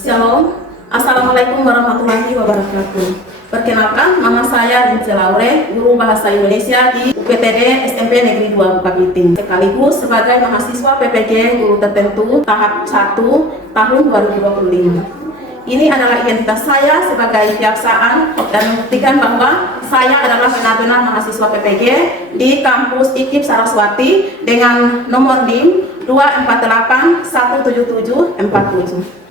Shalom, Assalamualaikum warahmatullahi wabarakatuh. Perkenalkan, nama saya Rinci Laure, guru bahasa Indonesia di UPTD SMP Negeri 2 Bukabinting, sekaligus sebagai mahasiswa PPG guru tertentu tahap 1 tahun 2025. Ini adalah identitas saya sebagai kejaksaan dan membuktikan bahwa saya adalah benar-benar mahasiswa PPG di kampus IKIP Saraswati dengan nomor NIM 248177747.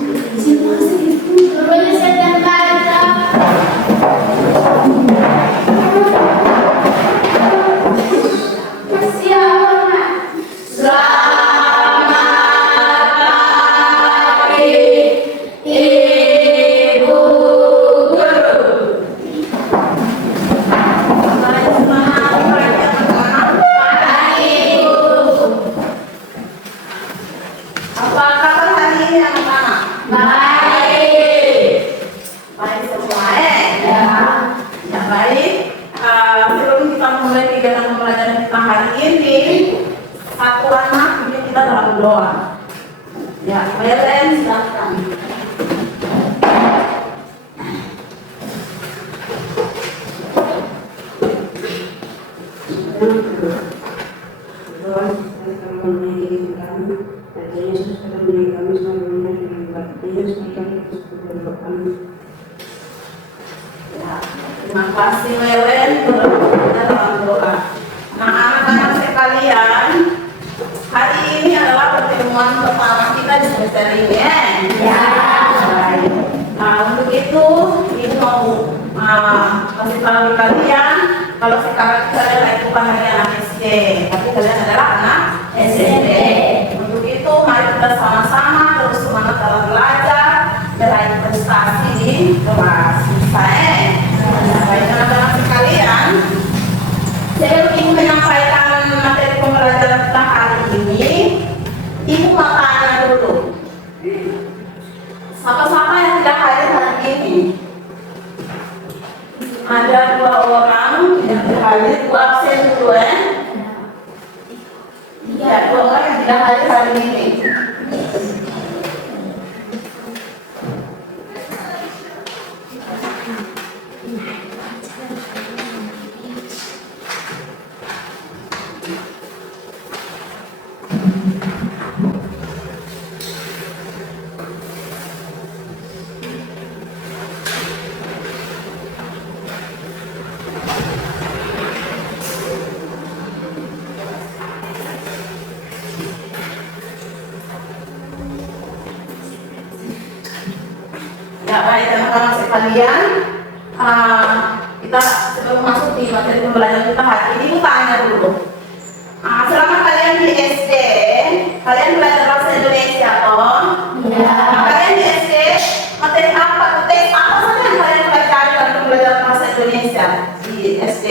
Sebelum kita mulai kegiatan pembelajaran kita hari ini, satu anak ini kita dalam doa. Ya, Belen silakan. Terima kasih Lelen dalam doa. Nah, anak-anak sekalian, hari ini adalah pertemuan pertama kita di semester ini. Ya. Baik. Nah, untuk itu ibu mau kasih tahu kalian kalau sekarang kalian bukan hanya anak SD, tapi kalian adalah anak SMP. Untuk itu mari kita sama-sama terus semangat dalam belajar, meraih prestasi di kelas. Baik teman-teman sekalian, saya ingin menyampaikan materi pembelajaran kita hari ini. Ibu mau tanya dulu, siapa-siapa yang tidak hadir hari ini? Ada 2 orang yang tidak hadir, 2 absen dulu ya. Iya, 2 orang yang tidak hadir hari ini. Ya, baik teman-teman sekalian, kita sebelum masuk di materi pembelajaran kita hari ini, tanya dulu. Selama kalian di SD, kalian belajar bahasa Indonesia toh? Ya. Kalian di SD, materi apa? Teks apa saja yang kalian pelajari dalam belajar bahasa Indonesia di SD?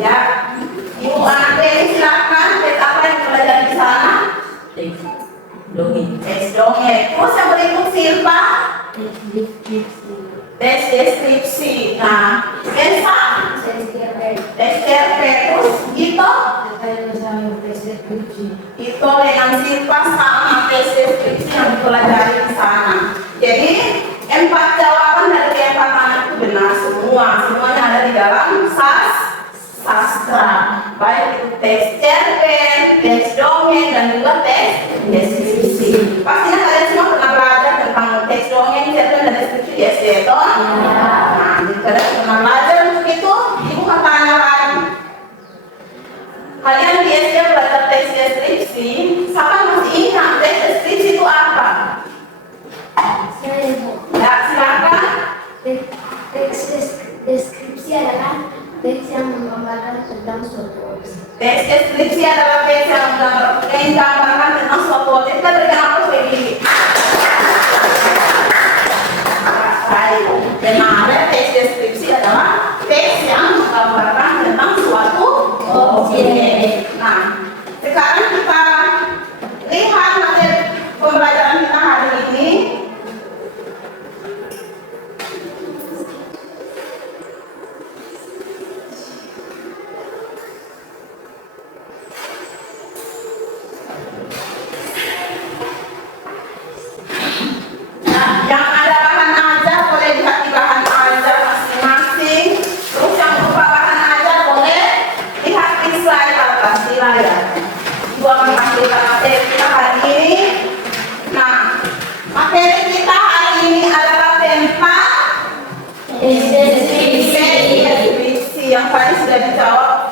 Ya, Ibu anak silakan. Teks apa yang belajar di sana? Teks dongeng. Terus yang berikut Silva? Tes deskripsi. Nah, Elsa? Tes RP. Terus Gito? Itu dengan Silva sama tes deskripsi yang dipelajari di sana. Jadi 4 jawaban dari 4 anak itu benar semua. Semuanya ada di dalam sastra. Baik itu tes cerpen, tes dongeng, dan juga tes deskripsi. Pastinya kalian semua pernah belajar tentang tes dongeng, cerpen, dan deskripsi di SD toh? Nah, jika kalian pernah belajar untuk itu, ibu mau tanya lagi. Kalian di SD belajar tes deskripsi, siapa masih ingat tes deskripsi itu apa? Ya, silakan. Teks deskripsi adalah teks yang menggambarkan tentang suatu objek. Teks deskripsi adalah teks yang menggambarkan tentang suatu objek. Kita berikan apa lagi? Baik, benar. Teks deskripsi adalah teks yang menggambarkan tentang suatu objek. Nah, sekarang kita lihat materi pembelajaran kita hari ini. Deskripsi yang tadi sudah dijawab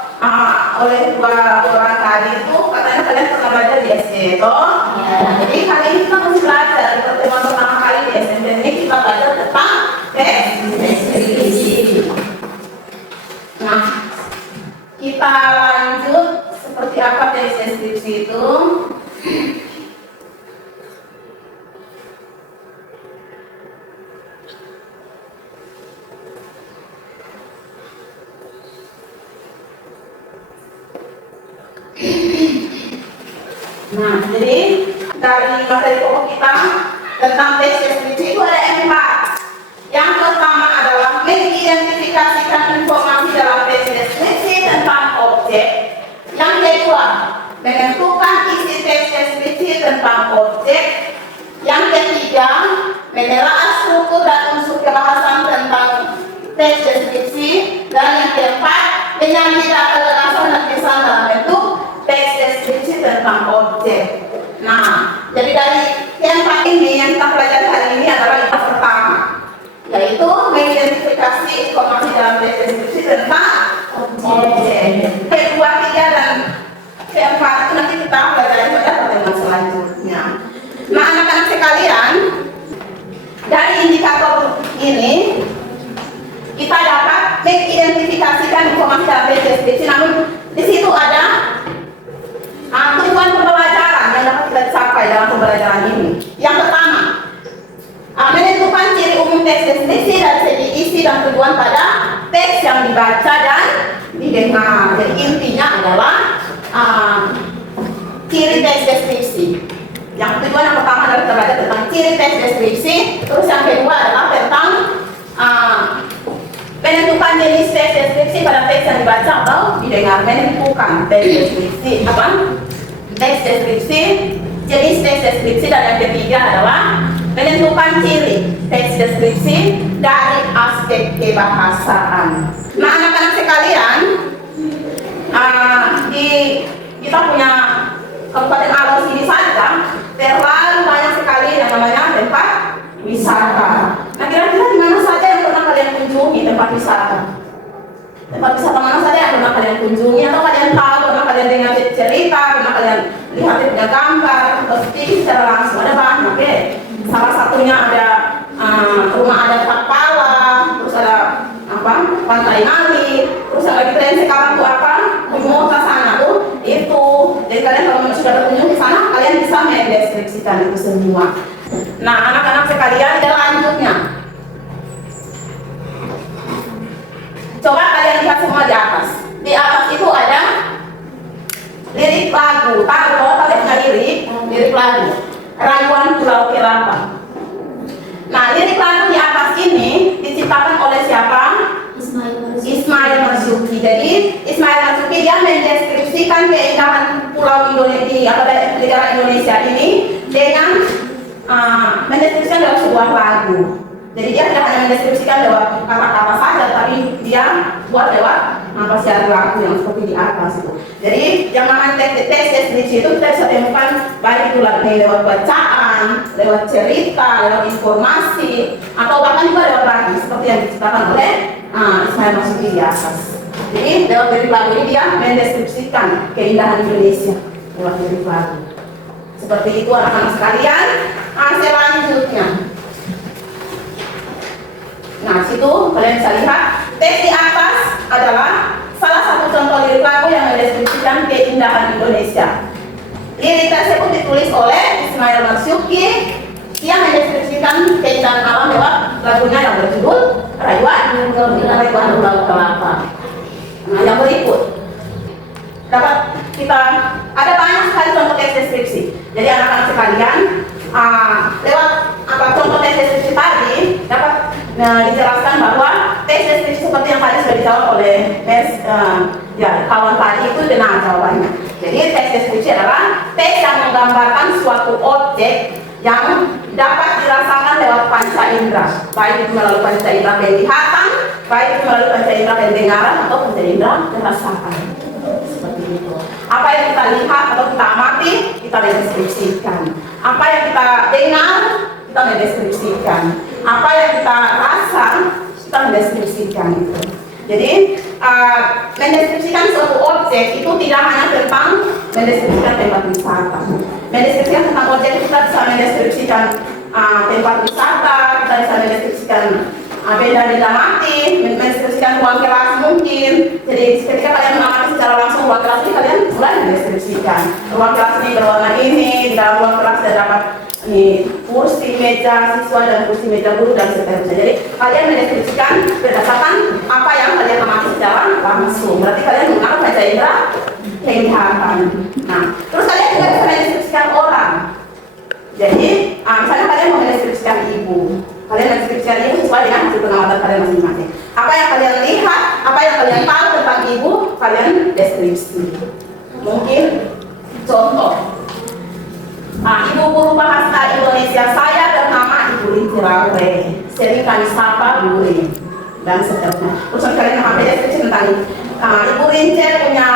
oleh dua orang tadi itu katanya kalian pernah belajar di SD toh? Jadi kali ini kita masih belajar di pertemuan pertama kali di SMP ini kita belajar tentang deskripsi. Nah, kita lanjut seperti apa deskripsi itu. Nah, jadi dari materi pokok kita tentang deskripsi itu ada 4. Yang pertama adalah mengidentifikasikan informasi dalam deskripsi tentang objek. Yang kedua, menentukan isi deskripsi tentang objek. Yang ketiga, menelaah struktur dan unsur kebahasan tentang deskripsi. Dan yang keempat, menyajikan kegagasan dan kesan dalam bentuk deskripsi tentang objek. Nah, jadi dari keempat ini yang kita pelajari hari ini adalah yang pertama, yaitu mengidentifikasi informasi dalam deskripsi tentang objek. Kedua, tiga, dan keempat itu nanti kita pelajari pada pertemuan selanjutnya. Nah, anak-anak sekalian, dari indikator ini kita dapat mengidentifikasikan informasi dalam deskripsi. Namun di situ ada tujuan pembelajaran yang dapat kita capai dalam pembelajaran ini. Yang pertama, menentukan ciri umum teks deskripsi dari segi isi dan tujuan pada teks yang dibaca dan didengar. Jadi intinya adalah ciri teks deskripsi. Yang tujuan yang pertama adalah kita baca tentang ciri teks deskripsi. Terus yang kedua adalah tentang menentukan jenis teks deskripsi pada teks yang dibaca atau didengar. Menentukan teks deskripsi apa? Teks deskripsi, jenis teks deskripsi, dan yang ketiga adalah menentukan ciri teks deskripsi dari aspek kebahasaan. Nah, anak-anak sekalian, di kita punya Kabupaten Maros ini saja terlalu banyak sekali yang namanya tempat wisata. Nah, kira-kira di mana saja yang pernah kalian kunjungi tempat wisata? Tempat wisata mana saja yang pernah kalian kunjungi, atau kalian tahu, pernah kalian dengar cerita, pernah kalian lihat punya gambar atau TV secara langsung? Ada banyak ya. Salah satunya ada rumah adat Takpala, terus ada Pantai Nali, terus ada lagi tren sekarang tuh Mimota sana tuh itu. Jadi kalian kalau sudah berkunjung di sana, kalian bisa mendeskripsikan itu semua. Nah, anak-anak sekalian, selanjutnya coba kalian lihat semua di atas. Di atas itu ada lirik lagu. Tahu kalau kalian lirik lagu Rayuan Pulau Kelapa. Nah, lirik lagu di atas ini diciptakan oleh siapa? Ismail Marzuki. Jadi Ismail Marzuki dia mendeskripsikan keindahan Pulau Indonesia atau negara Indonesia ini dengan mendeskripsikan dalam sebuah lagu. Jadi dia tidak hanya mendeskripsikan lewat kata-kata saja, tapi dia buat lewat siaran lagu yang seperti di atas itu. Jadi yang namanya teks deskripsi itu kita bisa temukan baik itu lewat bacaan, lewat cerita, lewat informasi, atau bahkan juga lewat lagu seperti yang diciptakan oleh Ismail Marzuki di atas. Jadi lewat lirik lagu ini dia mendeskripsikan keindahan Indonesia lewat lirik lagu. Seperti itu anak-anak sekalian. Selanjutnya, nah situ kalian bisa lihat teks di atas adalah salah satu contoh lirik lagu yang mendeskripsikan keindahan Indonesia. Lirik tersebut ditulis oleh Ismail Marzuki yang mendeskripsikan keindahan alam lewat lagunya yang berjudul Rayuan Pulau Kelapa. Nah, yang berikut dapat kita ada banyak sekali contoh teks deskripsi. Jadi anak-anak sekalian, lewat contoh teks deskripsi tadi dapat dijelaskan bahwa teks deskripsi seperti yang tadi sudah dijawab oleh kawan tadi itu benar jawabannya. Jadi teks deskripsi adalah teks yang menggambarkan suatu objek yang dapat dirasakan lewat panca indera, baik itu melalui panca indera penglihatan, baik itu melalui panca indera pendengaran atau panca indera perasakan. Seperti itu. Apa yang kita lihat atau kita amati, kita mendeskripsikan. Apa yang kita dengar, kita mendeskripsikan. Apa yang kita rasa, kita kita mendeskripsikan itu. Jadi mendeskripsikan suatu objek itu tidak hanya tentang mendeskripsikan tempat wisata. Mendeskripsikan tentang objek kita bisa mendeskripsikan tempat wisata, kita bisa mendeskripsikan benda-benda mati, mendeskripsikan ruang kelas mungkin. Jadi ketika kalian mengamati secara langsung ruang kelas ini, kalian mulai mendeskripsikan ruang kelas ini berwarna ini, di dalam ruang kelas terdapat kursi meja siswa dan kursi meja guru dan seterusnya. Jadi kalian mendeskripsikan berdasarkan apa yang kalian amati secara langsung. Berarti kalian menggunakan panca indera penglihatan. Nah, terus kalian juga bisa mendeskripsikan orang. Jadi misalnya kalian mau mendeskripsikan ibu, kalian mendeskripsikan ibu sesuai dengan hasil pengamatan kalian masing-masing. Apa yang kalian lihat, apa yang kalian tahu tentang ibu, kalian deskripsi. Mungkin contoh. Ibu guru bahasa Indonesia saya bernama Ibu Linti Laure, sering kami sapa Bu Rin, dan seterusnya. Terus kalian mengambil deskripsi tentang Ibu Linti punya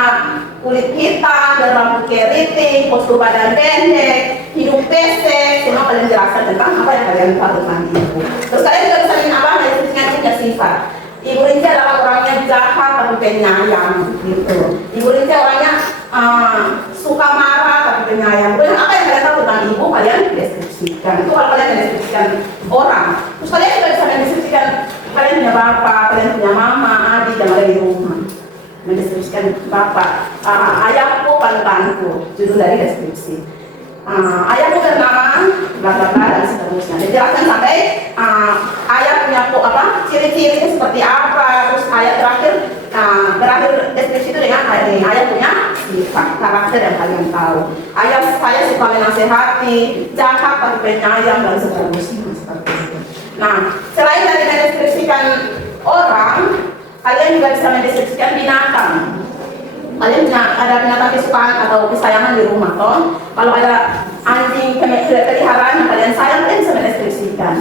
kulit hitam, berambut keriting, postur badan pendek, hidung pesek. Semua kalian jelaskan tentang apa yang kalian tahu tentang ibu. Terus kalian juga bisa menambah deskripsinya punya sifat. Ibu Linti adalah orangnya jahat tapi penyayang gitu. Ibu Linti orangnya suka marah tapi penyayang. Kemudian apa yang kalian tahu tentang ibu, kalian deskripsikan. Itu kalau kalian mendeskripsikan orang. Terus kalian juga bisa mendeskripsikan kalian punya bapak, kalian punya mama, adik yang ada di rumah. Mendeskripsikan bapak, ayahku panutanku, judul dari deskripsi. Ayahku bernama bla bla bla dan seterusnya. Dijelaskan sampai ayah punya ciri-cirinya seperti apa. Terus ayat terakhir berakhir deskripsi itu dengan ayah punya sifat karakter yang kalian tahu. Ayah saya suka menasehati, jahat tapi penyayang dan seterusnya seperti itu. Nah, selain dari mendeskripsikan orang, kalian juga bisa mendeskripsikan binatang. Kalian ada binatang kesukaan atau kesayangan di rumah, toh? Kalau ada anjing peliharaan yang kalian sayang, kalian bisa mendeskripsikan.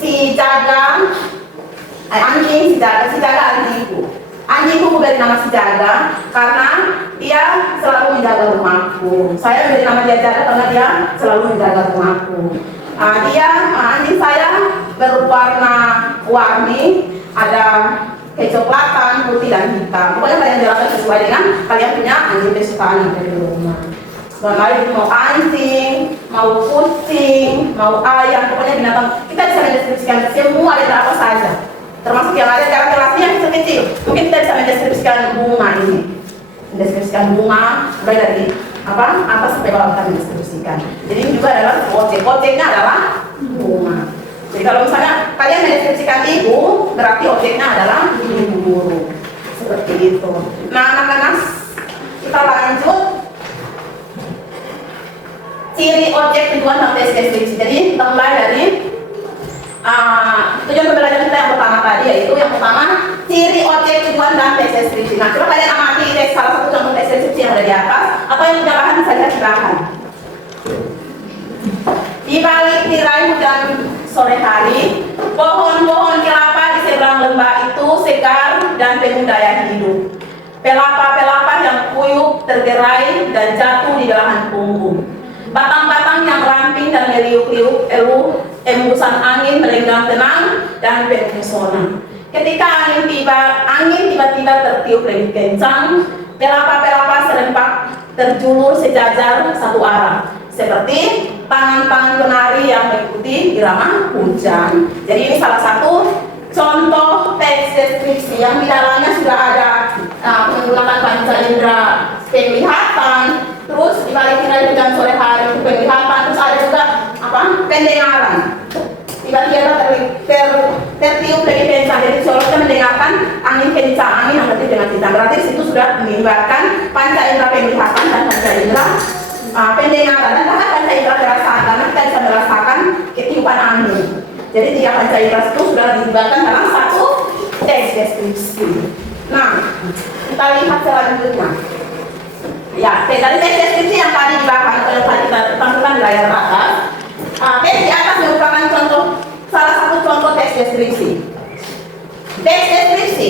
Si jaga anjingku. Anjingku beri nama si Jaga karena dia selalu menjaga rumahku. Saya beri nama dia Jaga karena dia selalu menjaga rumahku. Anjing saya berwarna warni, ada kecoklatan, putih dan hitam. Pokoknya kalian jelaskan sesuai dengan kalian punya anjing kesukaan yang ada di rumah. Baik mau anjing, mau kucing, mau ayam, pokoknya binatang. Kita bisa mendeskripsikan semua ada apa saja. Termasuk yang ada cara kelasnya yang kecil. Mungkin kita bisa mendeskripsikan bunga ini. Mendeskripsikan bunga, mulai dari atas sampai bawah kita mendeskripsikan. Jadi ini juga adalah objeknya adalah bunga. Jadi kalau misalnya kalian mendeskripsikan ibu, berarti objeknya adalah ibu guru. Seperti itu. Nah, anak-anak, kita lanjut. Ciri objek, tujuan, dan tes deskripsi. Jadi kita mulai dari tujuan pembelajaran kita yang pertama tadi, yaitu yang pertama ciri objek, tujuan, dan tes deskripsi. Nah, coba kalian amati salah satu contoh tes deskripsi yang ada di atas, atau yang punya bahan bisa lihat silahkan. Di balik tirai hujan sore hari, pohon-pohon kelapa di seberang lembah itu segar dan penuh daya hidup. Pelapa-pelapa yang kuyup tergerai dan jatuh di belahan punggung. Batang-batang yang ramping dan meliuk-liuk embusan angin melenggang tenang dan penuh pesona. Ketika angin tiba-tiba tertiup lebih kencang, pelapa-pelapa serempak terjulur sejajar satu arah, seperti tangan-tangan penari yang mengikuti irama hujan. Jadi ini salah satu contoh teks deskripsi yang di dalamnya sudah ada menggunakan panca indera penglihatan. Terus di balik tirai hujan sore hari itu penglihatan, terus ada juga pendengaran. Tiba-tiba tertiup lebih kencang, jadi seolah mendengarkan angin kencang, angin yang berarti dengan kencang. Berarti di situ sudah melibatkan panca indera penglihatan dan panca indera pendengaran. Dan bahkan panca indera perasaan, karena kita bisa merasakan ketiupan angin. Jadi tiga panca indera itu sudah dilibatkan dalam satu teks deskripsi. Nah, kita lihat selanjutnya. Ya, dari teks deskripsi yang tadi dibahas oleh kita tampilkan di layar atas. Teks di atas merupakan salah satu contoh teks deskripsi. Teks deskripsi,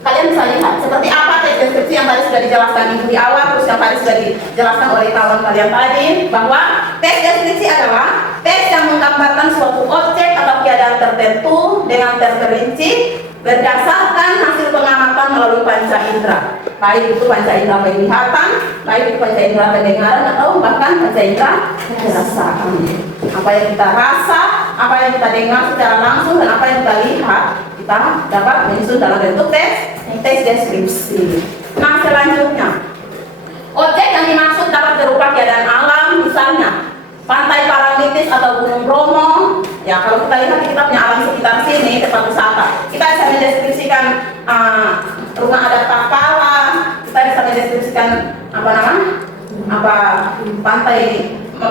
kalian bisa lihat seperti apa teks deskripsi yang tadi sudah dijelaskan di awal, terus yang tadi sudah dijelaskan oleh kawan kalian tadi, bahwa teks deskripsi adalah teks yang menggambarkan suatu objek atau keadaan tertentu dengan terperinci berdasarkan hasil pengamatan melalui panca indera, baik itu panca indera penglihatan, baik itu panca indera pendengaran, atau bahkan panca indera perasaan. Apa yang kita rasa, apa yang kita dengar secara langsung, dan apa yang kita lihat, kita dapat menyusun dalam bentuk teks deskripsi. Nah, selanjutnya, objek yang dimaksud dapat berupa keadaan alam, misalnya pantai Parangtritis atau Gunung Bromo. Ya, kalau kita lihat kita punya alam sekitar sini, tempat wisata, kita bisa mendeskripsikan rumah adat Takpala, kita bisa mendeskripsikan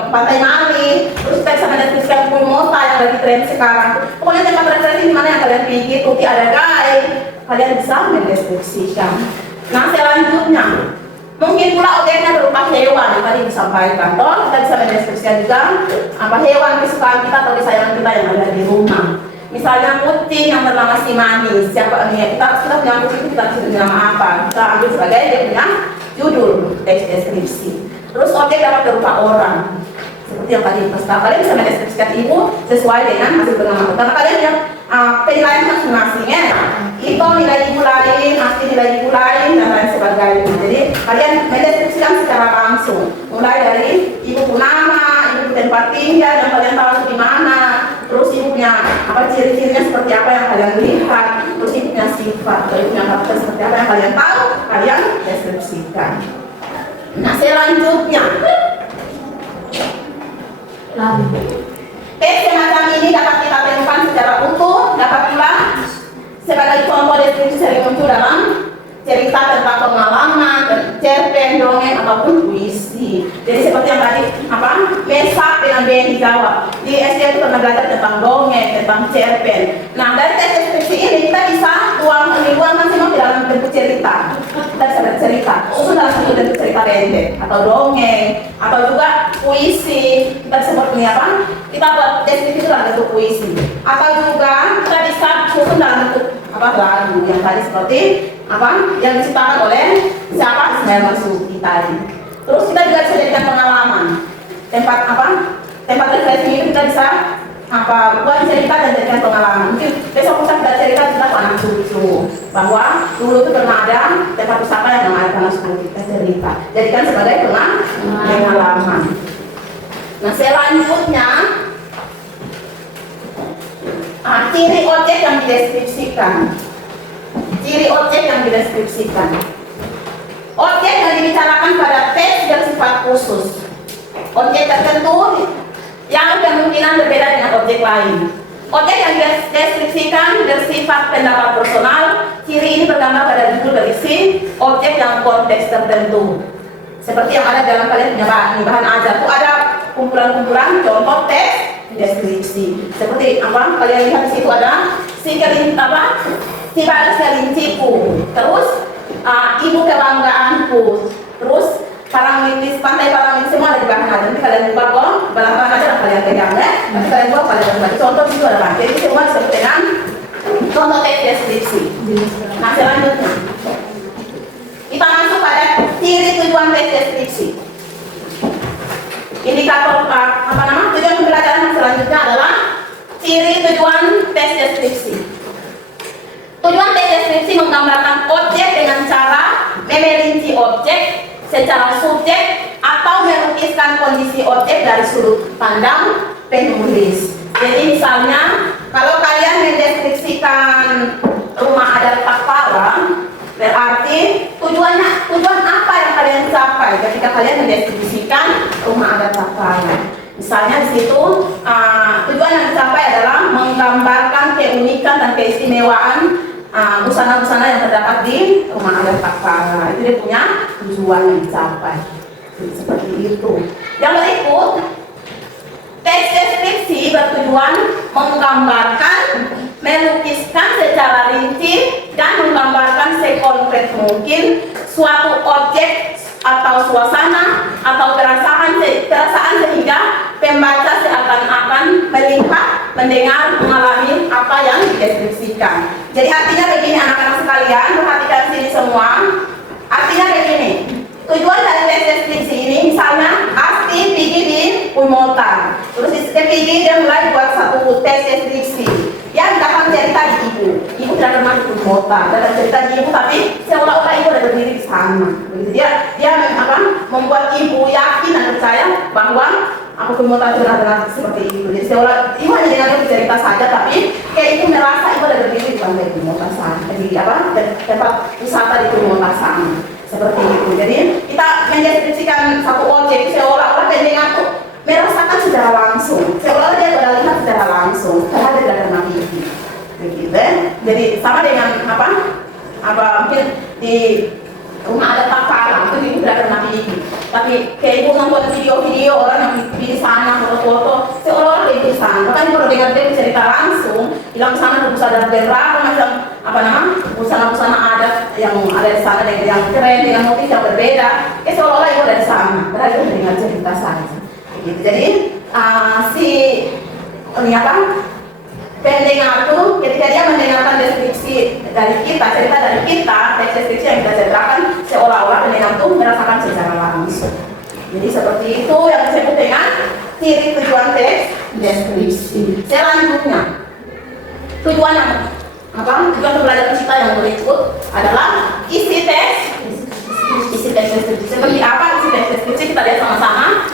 pantai Mali, terus kita bisa mendeskripsikan Pulau Mota yang lagi tren sekarang. Pokoknya tempat referensi di mana yang kalian pilih, Tuti ada guide, kalian bisa mendeskripsikan. Nah, selanjutnya, mungkin pula objeknya berupa hewan yang tadi disampaikan. Toh kita bisa mendeskripsikan juga hewan kesukaan kita atau kesayangan kita yang ada di rumah. Misalnya kucing yang bernama si Manis. Siapa nih? Kita punya kucing, kita bisa nama apa? Kita ambil sebagai dia punya judul teks deskripsi. Terus objek dapat berupa orang. Seperti yang tadi peserta, kalian bisa mendeskripsikan ibu sesuai dengan hasil pengamatan. Karena kalian yang penilaian masing-masing ya. Itu nilai ibu lain, asli nilai ibu lain, dan lain sebagainya. Jadi kalian mendeskripsikan secara langsung, mulai dari ibu nama, ibu tempat tinggal yang kalian tahu di mana, terus ibu punya ciri-cirinya seperti apa yang kalian lihat, terus ibu punya sifat, ibu punya karakter seperti apa yang kalian tahu, kalian deskripsikan. Nah, selanjutnya, teks semacam ini dapat kita temukan secara utuh, dapat pula sebagai contoh deskripsi sering muncul dalam cerita tentang pengalaman, cerpen, dongeng, ataupun puisi. Jadi seperti yang tadi, Mesak dengan B yang dijawab. Di SD itu pernah belajar tentang dongeng, tentang cerpen. Nah, dari teks deskripsi ini kita bisa tuangkan semua di dalam bentuk cerita. Kita bisa bercerita, itu dalam bentuk cerita pendek, atau dongeng, atau juga puisi. Kita bisa buat kita buat deskripsi itu dalam bentuk puisi. Atau juga kita bisa susun dalam bentuk lagu yang tadi seperti yang diciptakan oleh siapa? Ismail Marzuki tadi. Terus kita juga bisa jadikan pengalaman. Tempat refleksi itu kita bisa buat cerita dan jadikan pengalaman. Mungkin besok kita cerita kita ke anak cucu bahwa dulu itu pernah ada tempat wisata yang namanya Tanah Suci. Kita cerita, jadikan sebagai pengalaman. Nah, selanjutnya ciri objek yang dideskripsikan. Ciri objek yang dideskripsikan. Objek yang dibicarakan pada teks bersifat khusus. Objek tertentu yang kemungkinan berbeda dengan objek lain. Objek yang dideskripsikan bersifat pendapat personal. Ciri ini bergambar pada judul berisi objek yang konteks tertentu. Seperti yang ada dalam kalian punya bahan ajar. Itu ada kumpulan-kumpulan contoh teks deskripsi. Seperti kalian lihat di situ ada si balas kelinciku, terus ibu kebanggaanku, terus pantai Parangtritis, semua ada di bahan ajar. Nanti kalian buka bahan ajar kalian pegang ya. Nanti kalian buka kalian baca. Contoh itu ada. Jadi semua disebut dengan contoh teks deskripsi. Nah, selanjutnya kita masuk pada ciri tujuan teks deskripsi. Indikator tujuan pembelajaran selanjutnya adalah ciri tujuan teks deskripsi. Tujuan teks deskripsi menggambarkan objek dengan cara memerinci objek secara subjek atau melukiskan kondisi objek dari sudut pandang penulis. Jadi misalnya kalau kalian mendeskripsikan rumah adat Takpala, berarti tujuan apa yang kalian capai ketika kalian mendeskripsikan rumah adat Takpala. Misalnya di situ tujuan yang dicapai adalah menggambarkan keunikan dan keistimewaan busana-busana yang terdapat di rumah adat Takpala. Itu dia punya tujuan yang dicapai. Seperti itu. Yang berikut, teks deskripsi bertujuan menggambarkan, melukiskan secara rinci dan menggambarkan sekonkret mungkin suatu objek atau suasana atau perasaan sehingga pembaca seakan-akan melihat, mendengar, mengalami apa yang dideskripsikan. Jadi artinya begini anak-anak sekalian, perhatikan sini semua. Artinya begini, tujuan dari teks deskripsi ini misalnya Asti pergi di Pulau Mota, terus pergi dia mulai buat satu teks deskripsi yang dapat cerita tidak pernah ikut kota. Dalam cerita ibu, tapi seolah-olah ibu ada berdiri di sana. Begitu. Dia membuat ibu yakin dan percaya bahwa aku pun mau tahu benar-benar seperti itu. Jadi seolah ibu hanya dengan cerita saja, tapi kayak ibu merasa ibu ada berdiri di pantai Kumota sana, di tempat wisata di Kumota sana, seperti itu. Jadi kita mendeskripsikan satu objek seolah-olah pendengar tuh merasakan secara langsung, seolah-olah dia sudah lihat secara langsung, karena dia tidak pernah begitu. Jadi sama dengan mungkin di rumah ada pakar itu ibu tidak pernah pergi, tapi kayak ibu nonton video-video orang yang di sana foto-foto seolah-olah ibu di sana. Bahkan kalau dengar dia cerita langsung, bilang di sana busana berapa macam busana-busana adat yang ada di sana dengan yang keren dengan motif yang berbeda, seolah-olah ibu ada di sana. Padahal ibu dengar cerita saja. Gitu. Jadi pendengar tuh ketika dia mendengarkan deskripsi dari kita, cerita dari kita, teks deskripsi yang kita ceritakan seolah-olah pendengar tuh merasakan secara langsung. Jadi seperti itu yang disebut dengan ciri tujuan teks deskripsi. Selanjutnya, tujuan pembelajaran kita yang berikut adalah isi teks deskripsi. Seperti apa isi teks deskripsi, kita lihat sama-sama.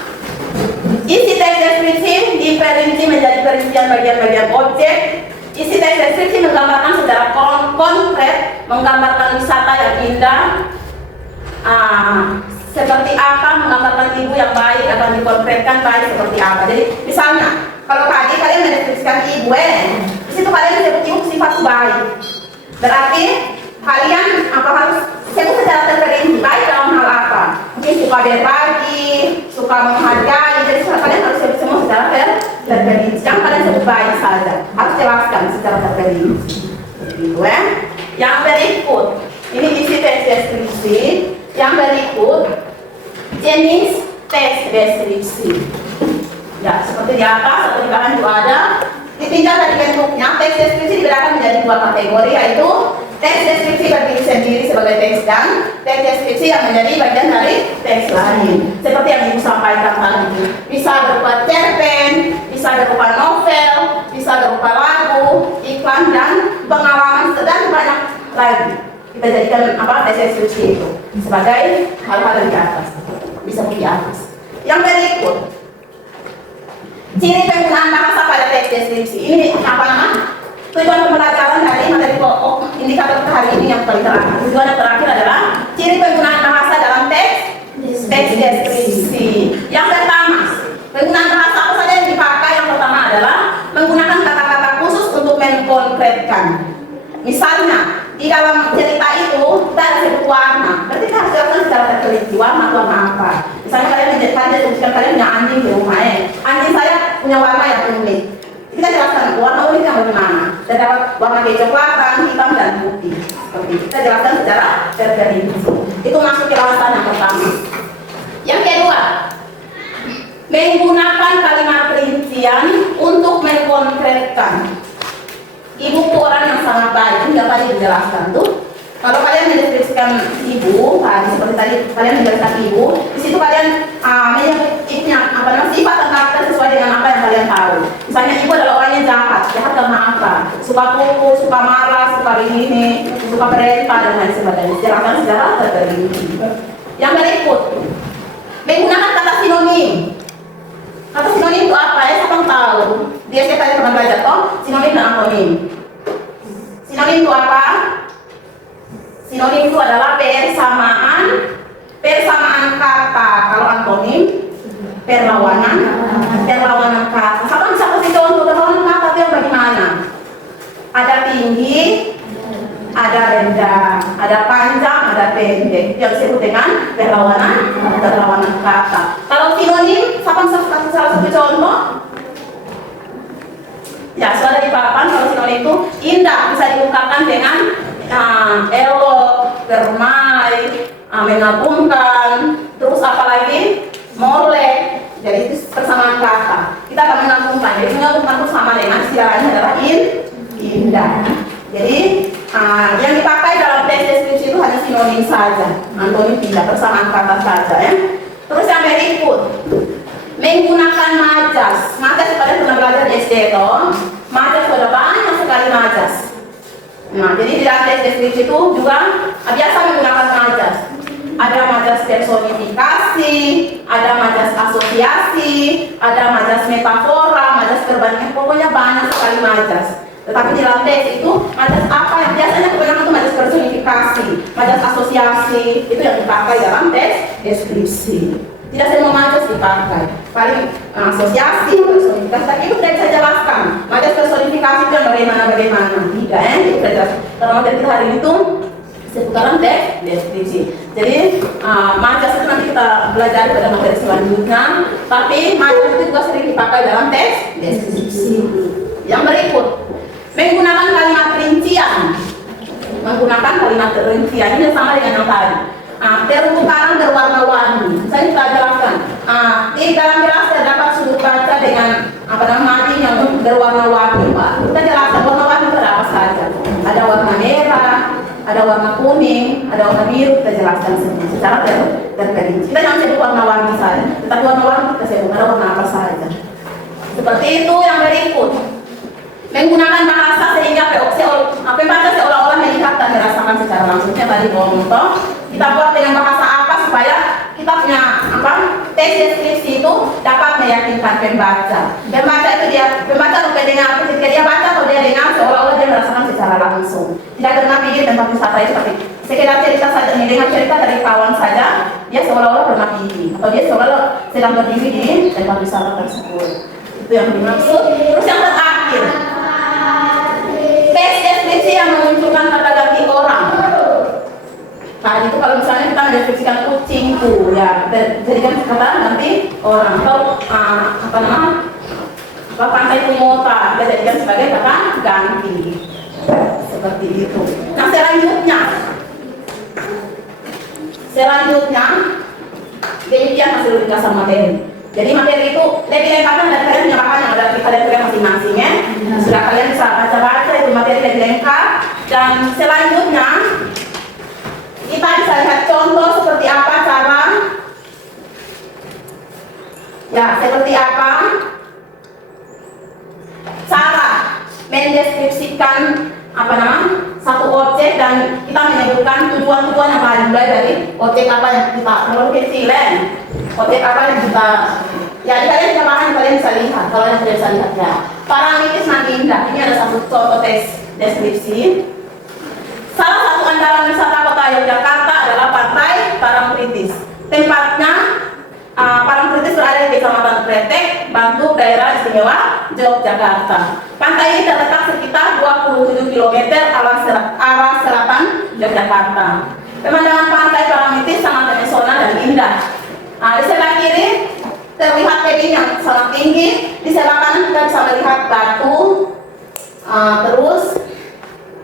Isi teks deskripsi diperinci menjadi perincian bagian-bagian objek. Isi teks deskripsi menggambarkan secara konkret, menggambarkan wisata yang indah, seperti apa, menggambarkan ibu yang baik, akan dikonkretkan baik seperti apa. Jadi misalnya, kalau tadi kalian mendeskripsikan ibu, di situ kalian menyebut ibu sifat baik. Berarti kalian harus sebut secara terperinci baik dalam hal apa? Mungkin suka berbagi, suka menghargai, jadi kalian harus sebut semua secara terperinci. Jangan kalian sebut baik saja, harus jelaskan secara terperinci. Begitu ya. Yang berikut, ini isi teks deskripsi. Yang berikut, jenis teks deskripsi. Ya, seperti di atas atau di kanan juga ada. Ditinjau dari bentuknya, teks deskripsi dibedakan menjadi dua kategori, yaitu teks deskripsi berdiri sendiri sebagai teks dan teks deskripsi yang menjadi bagian dari teks lain. Seperti yang ibu sampaikan tadi, bisa berupa cerpen, bisa berupa novel, bisa berupa lagu, iklan dan pengalaman dan banyak lagi. Kita jadikan teks deskripsi itu sebagai hal-hal yang di atas, bisa di atas. Yang berikut, ciri penggunaan bahasa pada teks deskripsi. Ini tujuan pembelajaran dari materi pokok indikator hari ini yang paling terakhir. Tujuan yang terakhir adalah ciri penggunaan bahasa dalam teks deskripsi. Yang pertama, penggunaan bahasa apa saja yang dipakai? Yang pertama adalah menggunakan kata-kata khusus untuk mengkonkretkan. Misalnya, di dalam cerita itu kita ada sebut warna, berarti kita harus jelaskan secara terperinci warna apa. Misalnya kalian punya anjing di rumah, anjing saya punya warna yang unik. Kita jelaskan warna unik yang bagaimana. Terdapat warna kecoklatan, hitam dan putih. Seperti itu. Kita jelaskan secara terperinci. Itu masuk ke bahasan yang pertama. Yang kedua, menggunakan kalimat perincian untuk mengkonkretkan. Ibu orang yang sangat baik, ini dapat dijelaskan tuh. Kalau kalian mendeskripsikan ibu, seperti tadi kalian menjelaskan ibu, di situ kalian menyebut sifat dan karakter sesuai dengan apa yang kalian tahu. Misalnya ibu adalah orang yang jahat karena apa? Suka pukul, suka marah, suka ini, suka perintah dan lain sebagainya. Jelaskan secara terperinci. Yang berikut, menggunakan kata sinonim. Kata sinonim itu apa ya? Siapa yang tahu? Dia saya tadi pernah belajar toh, sinonim dan antonim. Sinonim itu apa? Sinonim itu adalah persamaan kata. Kalau antonim, perlawanan kata. Siapa bisa kasih contoh perlawanan kata itu yang bagaimana? Ada tinggi, ada rendah, ada panjang, ada pendek. Yang disebut dengan perlawanan kata. Kalau sinonim, siapa bisa kasih salah satu contoh? Ya, sudah di papan. Kalau sinonim itu indah, bisa diungkapkan dengan elok, permai, mengagumkan, terus apa lagi? Molek. Jadi itu persamaan kata. Kita akan mengagumkan. Jadi mengagumkan itu sama dengan istilahnya adalah indah. Jadi yang dipakai dalam teks deskripsi itu hanya sinonim saja, antonim tidak, persamaan kata saja ya. Terus yang berikut, menggunakan majas. Majas kalian pernah belajar di SD toh? Majas ada banyak sekali majas. Nah, jadi di dalam teks deskripsi itu juga biasa menggunakan majas. Ada majas personifikasi, ada majas asosiasi, ada majas metafora, majas perbandingan, pokoknya banyak sekali majas. Tetapi di dalam teks itu majas apa yang biasanya kebanyakan itu majas personifikasi, majas asosiasi, itu yang dipakai dalam teks deskripsi. Tidak semua majas dipakai, paling asosiasi, personifikasi. Tapi itu tidak saya jelaskan. Majas personifikasi itu yang bagaimana. Tidak ya, itu saya jelaskan. Karena materi kita hari itu seputaran teks deskripsi. Jadi majas itu nanti kita belajar pada materi selanjutnya. Tapi majas itu juga sering dipakai dalam teks deskripsi. Yang berikut, menggunakan kalimat rincian. Menggunakan kalimat rincian ini sama dengan yang tadi. Terumbu karang berwarna-warni. Saya sudah jelaskan. Di dalam kelas terdapat sudut baca dengan margin yang berwarna-warni, Pak. Kita jelaskan warna-warni itu apa saja. Ada warna merah, ada warna kuning, ada warna biru. Kita jelaskan secara terperinci. Kita jangan sebut warna-warni saja, tetapi warna-warni kita sebut ada warna apa saja. Seperti itu yang berikut. Menggunakan bahasa sehingga pembaca seolah-olah melihat dan merasakan secara langsungnya tadi contoh. Kita buat dengan bahasa apa supaya kita punya teks deskripsi itu dapat meyakinkan pembaca. Pembaca bukan dengar ketika dia baca atau dia dengar seolah-olah dia merasakan secara langsung. Tidak pernah pikir tempat wisata itu seperti sekedar cerita saja, mendengar cerita dari kawan saja, dia seolah-olah pernah pergi atau dia seolah-olah sedang berdiri di tempat wisata tersebut. Itu yang dimaksud. Terus yang terakhir, teks deskripsi yang memunculkan kata ganti orang. Nah itu kalau misalnya kita mendeskripsikan kucing tuh ya, jadikan kata ganti orang atau pantai Kumota kita jadikan sebagai kata ganti seperti itu. Nah selanjutnya demikian hasil ringkasan materi. Jadi materi itu lebih lengkapnya dan kalian menyerahkan yang ada di kalian masing-masing ya. Sudah kalian bisa baca-baca itu materi lebih lengkap. Dan selanjutnya kita bisa lihat contoh seperti apa cara mendeskripsikan satu objek dan kita menyebutkan tujuan-tujuan yang lain, mulai dari objek apa yang kita kecilan, objek apa yang kita kalian kalian bisa lihat, kalau yang tidak bisa lihat ya. Parangtritis Madinda, ini ada satu contoh teks deskripsi. Salah satu andalan wisata kota Yogyakarta adalah Pantai Parangtritis. Tempatnya Parangtritis berada di Kecamatan Kretek, Bantul, Daerah Istimewa Yogyakarta. Pantai ini terletak sekitar 27 km arah selatan Yogyakarta. Pemandangan Pantai Parangtritis sangat memesona dan indah. Di sebelah kiri terlihat tebing yang sangat tinggi, di sebelah kanan kita bisa melihat batu, terus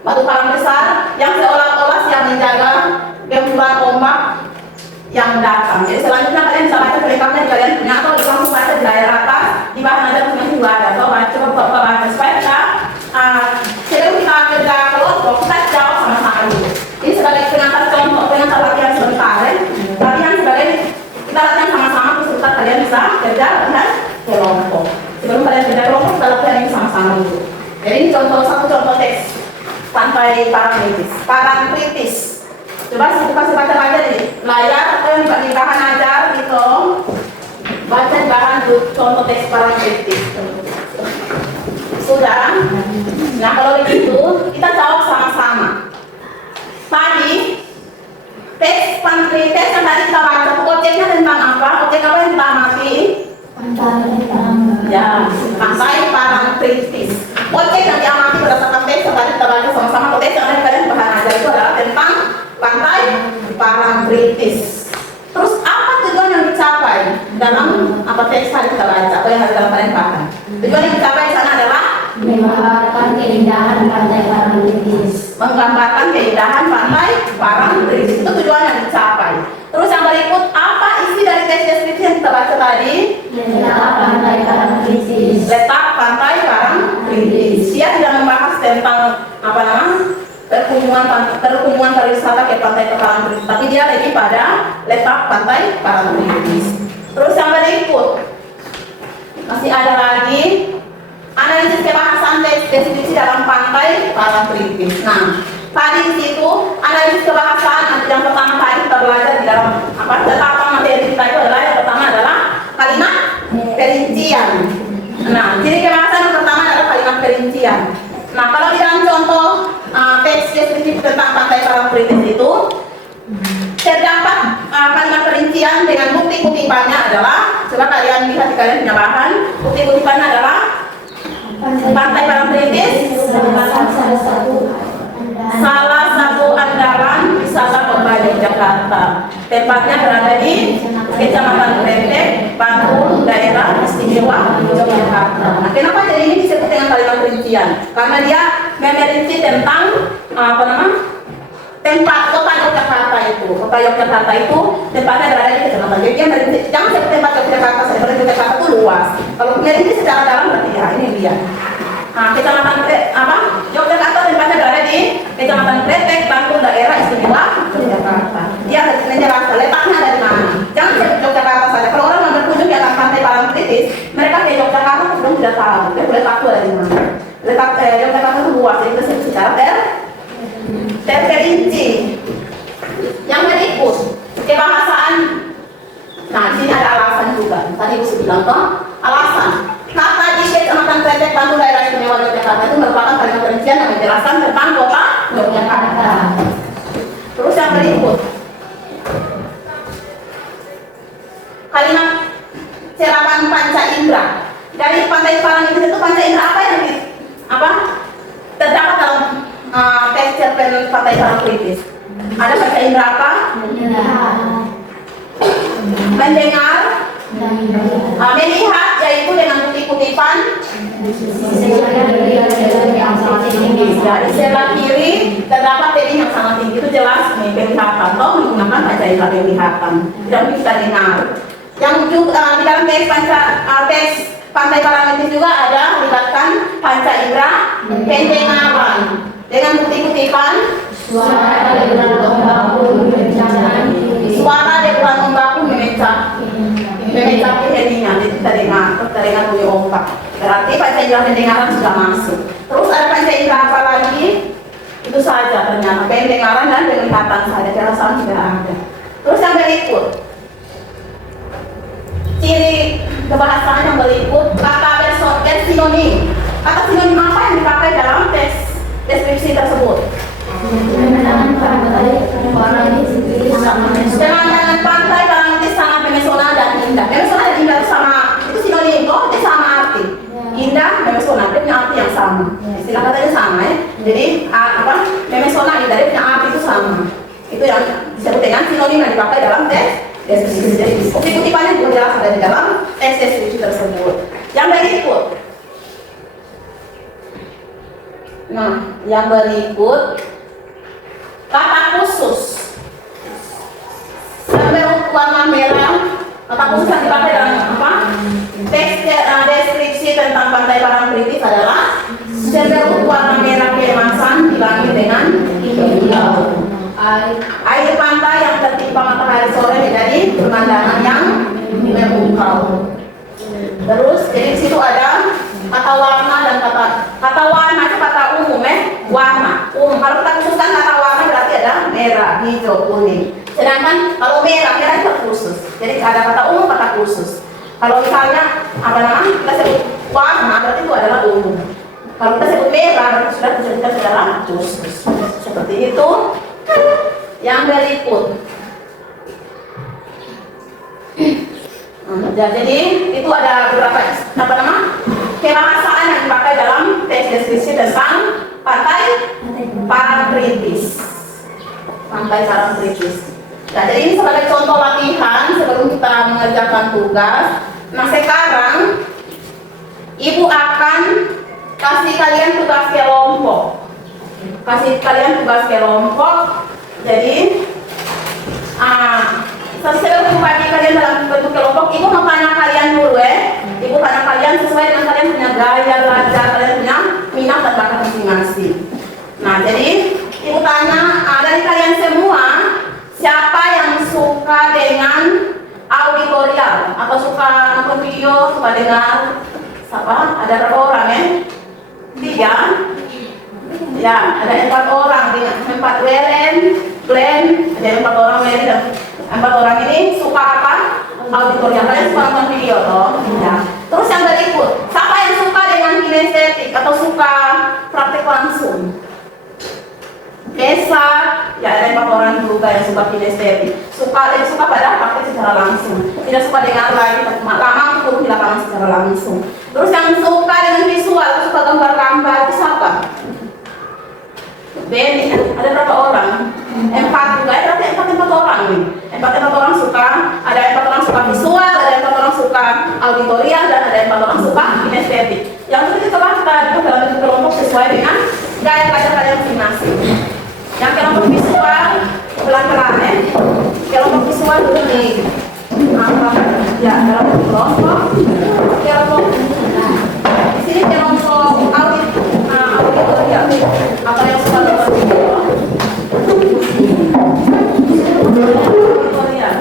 batu karang besar yang seolah-olah siap menjaga gempuran ombak yang datang. Jadi selanjutnya kalian bisa baca selengkapnya di kalian punya atau langsung baca di layar atas, di bawah ada tulisannya juga ada. Atau baca supaya kita sebelum kita kerja kelompok kita jawab sama-sama dulu. Ini sebagai pengantar contoh, pengantar latihan sebentar ya. Latihan sebagai kita latihan sama-sama terus kita kalian bisa kerja latihan kelompok. Sebelum kalian kerja kelompok kita latihan ini sama-sama dulu. Jadi ini satu contoh teks Pantai Parangtritis. Coba kasih baca di layar atau yang di bahan ajar gitu. Baca di bahan contoh teks Parangtritis. Sudah? Nah kalau begitu kita jawab sama-sama. Tadi teks Parangtritis yang tadi kita baca, objeknya tentang apa? Objek apa yang kita amati? Pantai Parangtritis. Objek yang diamati berdasarkan teks yang tadi kita baca sama-sama. Teks yang ada kalian bahan ajar itu adalah tentang Pantai Parangtritis. Terus apa tujuan yang dicapai dalam teks tadi kita baca? Apa yang harus kalian paham? Tujuan yang dicapai di sana adalah menggambarkan keindahan Pantai Parangtritis. Menggambarkan keindahan Pantai Parangtritis. Itu tujuan yang dicapai. Terus yang berikut, apa isi dari teks deskripsi yang kita baca tadi? Letak Pantai Parangtritis. Letak Pantai Parangtritis. Dia tidak membahas tentang perkunjungan pariwisata ke Pantai Parangtritis, tapi dia lagi pada letak Pantai Parangtritis. Terus yang berikut, masih ada lagi analisis kebahasan teks teks deskripsi dalam pantai Parangtritis. Nah, tadi di situ analisis kebahasaan yang pertama kali kita belajar di dalam tetapan materi kita itu adalah yang pertama adalah kalimat perincian. Nah, ciri kebahasaan yang pertama adalah kalimat perincian. Nah, kalau di dalam contoh teks deskripsi tentang pantai Parangtritis itu terdapat kalimat perincian dengan bukti kutipannya adalah, coba kalian lihat di kalian punya bahan, bukti kutipannya adalah pantai Parangtritis salah satu andalan wisata kota Yogyakarta. Tempatnya berada di Kecamatan Kretek, Bantul, daerah istimewa Yogyakarta. Nah, kenapa jadi ini disebut dengan kalimat perincian? Karena dia memerinci tentang tempat kota Yogyakarta itu. Kota Yogyakarta itu tempatnya berada di kecamatan. Jadi dia merinci, jangan sebut tempat Yogyakarta saja, karena Yogyakarta itu luas. Kalau merinci secara dalam berarti ya ini dia. Nah, kecamatan Yogyakarta tempatnya berada di Kecamatan Kretek, Bantul, daerah istimewa Yogyakarta. Dia harus menjelaskan letaknya ada di mana. Jangan sebut Yogyakarta saja. Kalau orang mau berkunjung di atas pantai Parangtritis, mereka ke Yogyakarta sebelum tidak tahu letak itu ada di mana. Letak Yogyakarta itu luas, jadi kita sebut secara terperinci. Yang berikut kebahasaan. Nah, di sini ada alasan juga. Tadi Ibu sudah bilang toh, alasan. Kata di Kecamatan Kretek, Bantul, daerah istimewa Yogyakarta itu merupakan kalimat perincian yang menjelaskan tentang kota Yogyakarta. Terus yang berikut, kalimat serapan panca indera. Dari pantai Parangtritis itu panca indera apa yang terdapat dalam teks cerpen pantai Parangtritis? Ada panca indera apa? Mendengar, melihat, yaitu dengan bukti kutipan. Dari sebelah kiri terdapat tadi yang sangat tinggi, itu jelas nih penglihatan, atau menggunakan panca indera penglihatan. Tidak mungkin kita dengar. Yang juga di dalam teks pantai Parangtritis juga ada melibatkan panca indera pendengaran dengan bukti kutipan. Suara deburan ombak memecah helinya, jadi kita dengar bunyi ombak. Berarti panca indera pendengaran sudah masuk. Terus ada panca indera apa lagi? Itu saja ternyata, pendengaran dan penglihatan saja, perasaan tidak ada. Terus yang berikut, ciri kebahasaan yang berikut, kata sinonim. Kata sinonim apa yang dipakai dalam teks deskripsi tersebut? Pemandangan pantai Parangtritis sangat memesona dan indah. Memesona dan indah itu sinonim, dia sama arti. Indah, memesona, dia punya arti yang sama. Istilah katanya sama ya. Jadi memesona, indah, dia punya arti itu sama. Itu yang disebut dengan sinonim yang dipakai dalam teks deskripsi. Jadi kutipannya juga jelas ada di dalam teks deskripsi tersebut. Yang berikut. Nah, yang berikut kata khusus. Serbuk warna merah. Kata khusus yang dipakai dalam teks deskripsi tentang pantai Parangtritis adalah serbuk warna merah keemasan dilangi dengan hijau. Air pantai yang tertimpa matahari sore menjadi pemandangan yang memukau. Terus jadi di situ ada kata warna dan kata warna itu kata umum warna. Kalau kita khususkan kata warna berarti ada merah, hijau, kuning. Sedangkan kalau merah itu khusus. Jadi ada kata umum, kata khusus. Kalau misalnya kita sebut warna berarti itu adalah umum. Kalau kita sebut merah berarti sudah disebutkan secara khusus. Seperti itu. Yang berikut. Jadi itu ada beberapa kebahasaan yang dipakai dalam teks deskripsi tentang pantai Parangtritis. Pantai Parangtritis. Nah, jadi ini sebagai contoh latihan sebelum kita mengerjakan tugas. Nah, sekarang Ibu akan kasih kalian tugas kelompok. Jadi sebelum bagi kalian dalam bentuk kelompok, Ibu mau tanya kalian dulu Ibu tanya kalian sesuai dengan kalian punya gaya belajar, kalian punya minat dan bakat masing-masing. Nah, jadi Ibu tanya dari kalian semua, siapa yang suka dengan auditorial atau suka nonton video, suka dengar? Siapa? Ada berapa orang 3? Ya, ada 4 orang dengan 4 Welen, Glenn, ada 4 orang Welen dan 4 orang ini suka apa? Auditorium. Kalian suka nonton video toh? Ya. Terus yang berikut, siapa yang suka dengan kinestetik atau suka praktek langsung? Desa, ya ada 4 orang juga yang suka kinestetik. Lebih suka pada praktek secara langsung. Tidak suka dengar lagi, lama turun di lapangan secara langsung. Terus yang suka dengan visual, suka gambar-gambar, itu siapa? Benny, ada berapa orang? 4 juga, berarti 4 orang nih. 4 orang suka, ada 4 orang suka visual, ada 4 orang suka auditorium, dan ada 4 orang suka kinestetik. Yang itu coba kita dalam kelompok sesuai dengan gaya belajar kalian masing-masing. Yang kelompok visual, pelan-pelan ya. Kelompok visual dulu nih. Ya, kelompok di sini kelompok auditorium. Apa yang suka nonton video? Auditorium.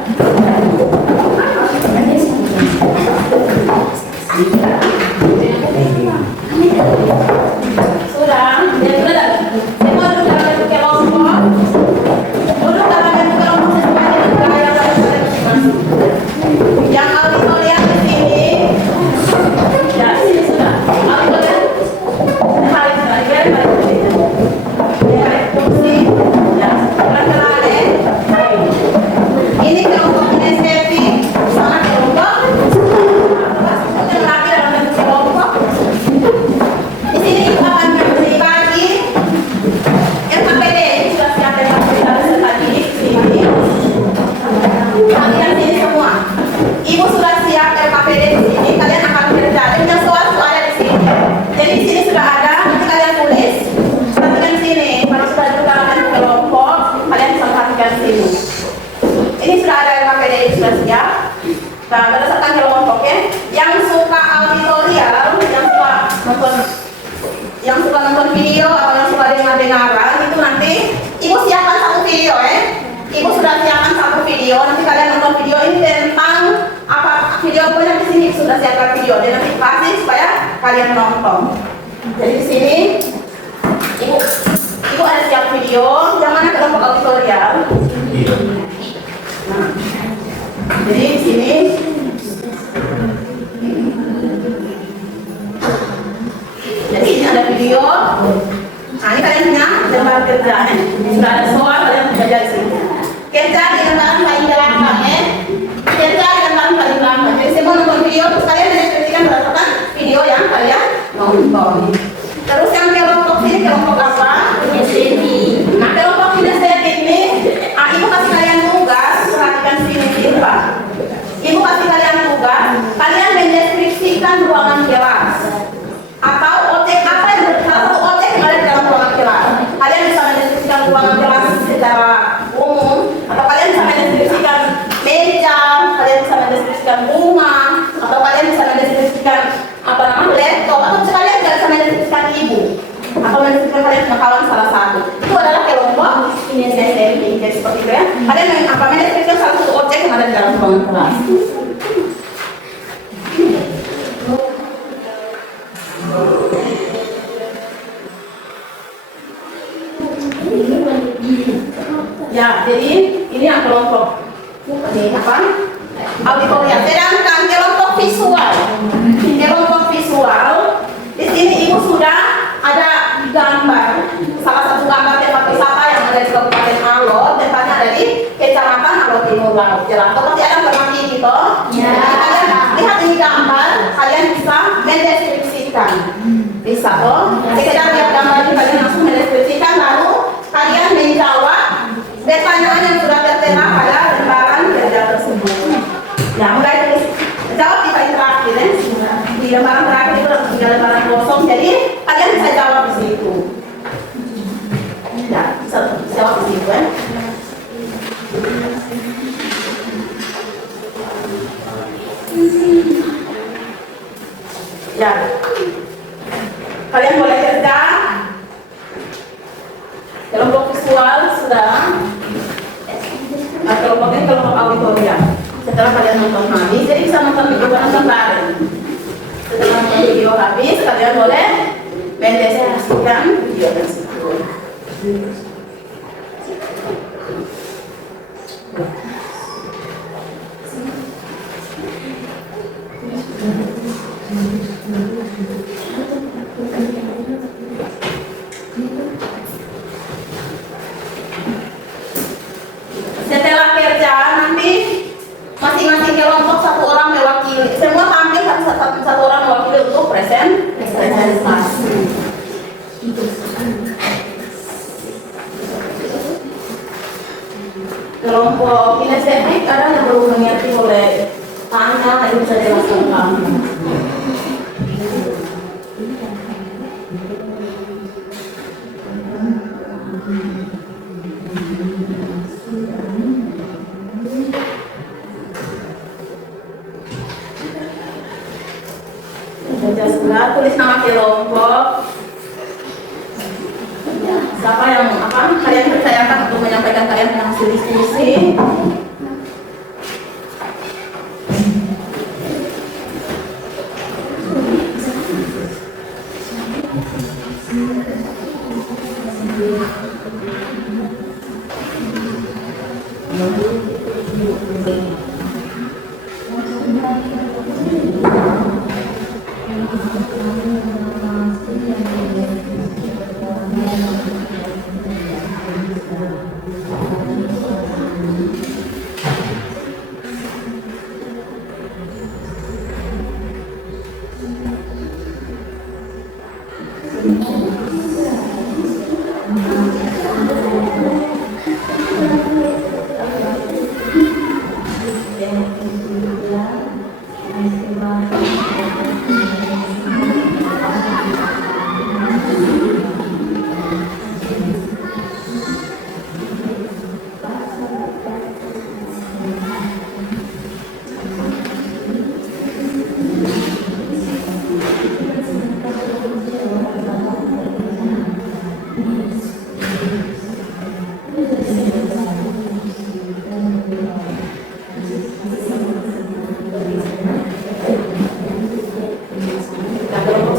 Sudah, jadi sudah. Semua duduk dalam kelompok. Duduk dalam kelompok sesuai dengan gaya belajar masing-masing. Yang auditorium di sini, ya sini sudah. Auditorium, ini kelompok kinestetik sama kelompok yang rapi dalam bentuk kelompok. Di sini kita akan berbagi LKPD. Sudah siap LKPD tadi di sini. Kalian sini semua. Ibu sudah siap LKPD di sini. Kalian akan kerja. Dan soal ada di sini. Jadi di sini sudah ada. Nanti kalian tulis. Perhatikan sini. Kalau sudah juga dalam kelompok, kalian bisa perhatikan sini. Ini sudah ada LKPD sudah siap. Nah, berdasarkan kelompok ya. Yang suka auditorium, yang suka nonton video atau yang suka dengar-dengaran itu nanti ibu siapkan satu video ya. Ibu sudah siapkan satu video. Nanti kalian nonton video ini tentang apa video banyak di sini sudah siapkan video dan nanti kasih supaya kalian nonton. Jadi di sini ibu ada siap video. Yang mana kelompok auditorium? Nah, jadi di sini ini ada video. Nah, ini kalian punya lembar kerja ya. Sudah ada soal kalian belajar di sini. Kerja di lembaran paling belakang ya. Kerja di lembaran paling belakang. Jadi semua nonton video terus kalian mendeskripsikan berdasarkan video yang kalian nonton. Terus yang kelompok ini kelompok apa? Kinestetik. Nah, kelompok kinestetik ini, ibu kasih kalian tugas, perhatikan sini Pak. Ibu kasih kalian tugas, kalian mendeskripsikan ruangan kelas atau objek apa yang satu objek yang ada di dalam ruangan kelas. Kalian bisa mendeskripsikan ruangan kelas secara umum, atau kalian bisa mendeskripsikan meja, kalian bisa mendeskripsikan rumah, atau kalian bisa mendeskripsikan laptop, atau sekalian bisa mendeskripsikan ibu, atau mendeskripsikan kalian punya kawan salah satu. Itu adalah kelompok kinestetik. Jadi seperti itu ya. Kalian mendeskripsikan salah satu objek yang ada di dalam ruangan kelas. Ya, jadi ini yang kelompok ini apa? Auditorium. Sedangkan kelompok visual, di sini ibu sudah ada gambar. Salah satu gambar tempat wisata yang ada di Kabupaten Alor, tempatnya ada di Kecamatan Alor Timur Laut. Jelas, pasti ada gambar ini toh. Ya. Kalian lihat ini gambar, kalian bisa mendeskripsikan. Bisa toh. Sekedar lihat gambar ini kalian langsung mendeskripsikan, lalu kalian menjawab pertanyaan yang sudah tertera pada lembaran kerja tersebut. Ya, mulai tulis jawab kita interaktif ya. Di lembaran terakhir itu ada 3 lembaran kosong, jadi kalian bisa jawab di situ. Ya, bisa jawab di situ ya. Ya, kalian boleh kerja. Kelompok visual sudah. Kelompok ini kelompok auditorium. Setelah kalian nonton habis, jadi bisa nonton video bareng-bareng. Setelah nonton video habis, kalian boleh mendeskripsikan video tersebut. Setelah kerja nanti masing-masing kelompok satu orang mewakili. Semua tampil satu orang mewakili untuk presentasi. Kelompok kinestetik ada yang perlu mengerti boleh tanya, itu bisa jelaskan kamu. Baca sebelah, tulis nama kelompok. Siapa yang kalian percayakan untuk menyampaikan kalian tentang hasil diskusi?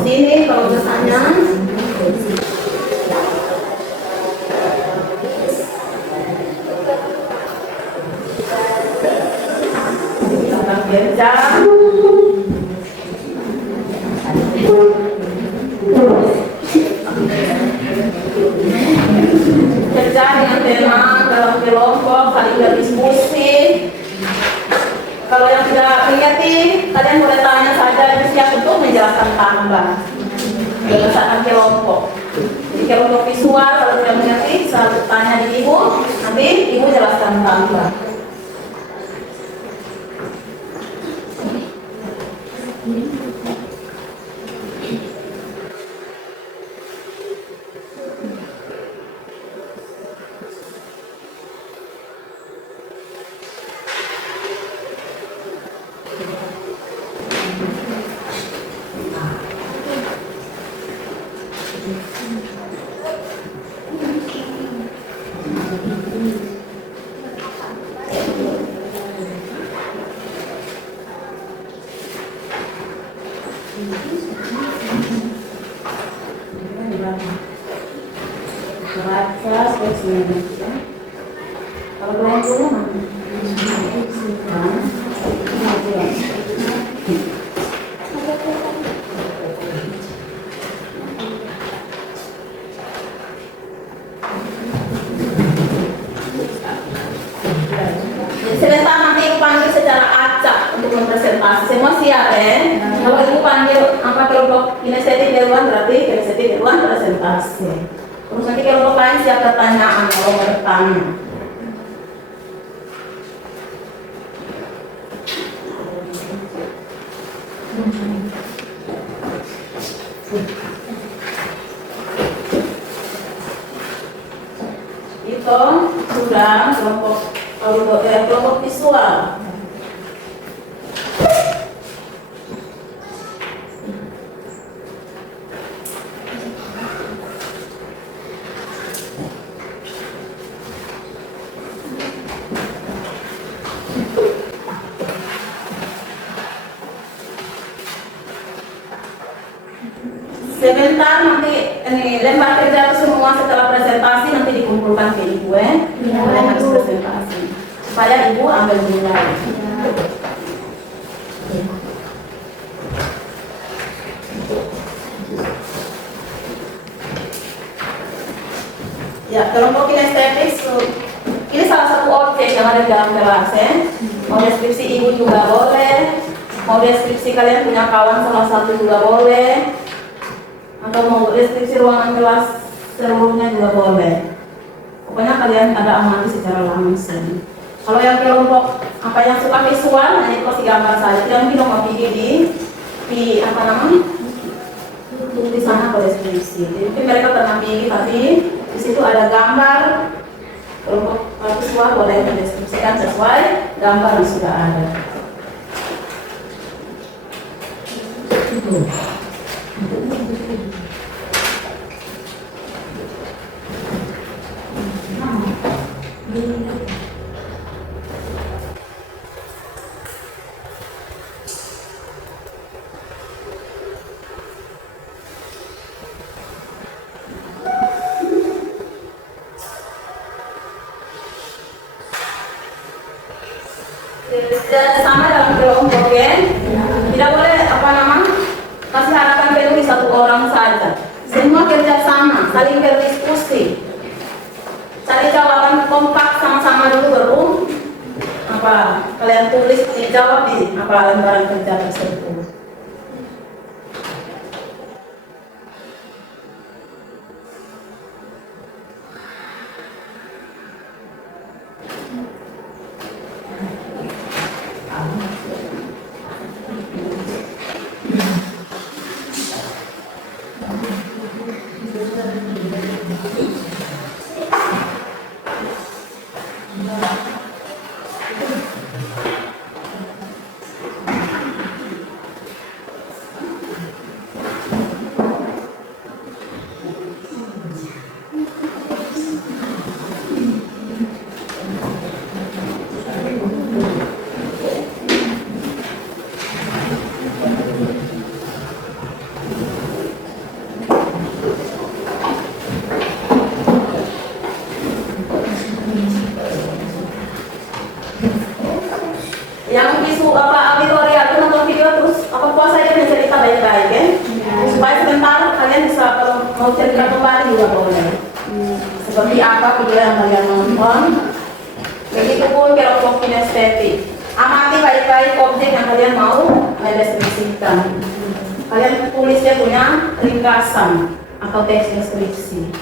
Sini kalau bertanya silakan kerja. Kerja dengan tema dalam kelompok, saling berdiskusi. Kalau yang tidak mengerti, kalian boleh tanya saja, itu siap untuk menjelaskan tambah berdasarkan kelompok. Jadi kelompok visual, kalau tidak mengerti, bisa tanya di ibu, nanti ibu jelaskan tambah. Baca spesimennya. Kalau kalian punya mana? Sebentar nanti ibu panggil secara acak untuk mempresentasi. Semua siap Kalau ibu panggil kelompok kinestetik duluan, berarti kinestetik duluan presentasi. Terus nanti kelompok lain siap pertanyaan kalau mau bertanya. Itu sudah kelompok visual. Sebentar nanti ini lembar kerja itu semua setelah presentasi nanti dikumpulkan ke ibu mulai habis presentasi supaya ibu ambil nilai. Ya, kelompok kinestetik ini salah satu objek yang ada di dalam kelas ya. Mau deskripsi ibu juga boleh, mau deskripsi kalian punya kawan salah satu juga boleh, atau mau deskripsi ruangan kelas seluruhnya juga boleh. Pokoknya kalian ada amati secara langsung. Kalau yang kelompok apa yang suka visual, hanya kasih gambar saja. Yang bilang mau di apa namanya? Di sana kalau deskripsi. Jadi mereka pernah pilih tadi di situ ada gambar. Kelompok visual boleh mendeskripsikan sesuai gambar yang sudah ada. Sama dalam kelompok ya, tidak boleh apa nama kasih harapan penuh di satu orang saja. Semua kerjasama, saling berdiskusi, cari jawaban kompak sama-sama dulu baru apa kalian tulis dijawab di apa lembaran kerja tersebut. Yang isu apa auditorial itu nonton video terus apa puasa aja mencerita baik-baik ya, supaya sebentar kalian bisa kalau mau cerita kembali juga boleh. Seperti apa video yang kalian nonton. Begitupun kelompok kinestetik. Amati baik-baik objek yang kalian mau mendeskripsikan. Kalian tulisnya punya ringkasan atau teks deskripsi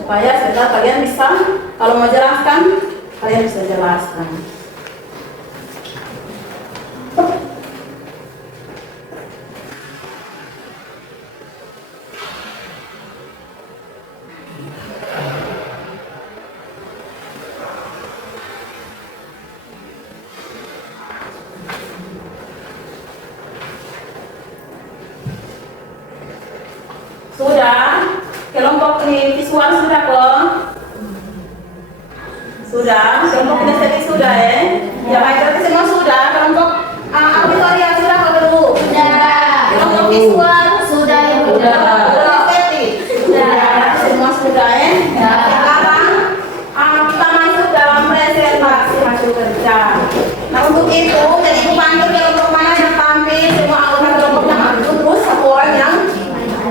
supaya setelah kalian bisa kalau mau jelaskan kalian bisa jelaskan. Sudah? Kelompok ini visual sudah kok? Sudah? Kelompok kinestetik sudah ya? Ya baik, berarti semua sudah. Kelompok auditorial sudah kok dulu? Sudah. Kelompok visual? Sudah, Ibu. Kinestetik? Sudah. Semua sudah ya? Sekarang kita masuk dalam presentasi hasil kerja. Nah untuk itu, jadi ibu panggil kelompok mana yang tampil, semua anggota kelompoknya maju, terus satu orang yang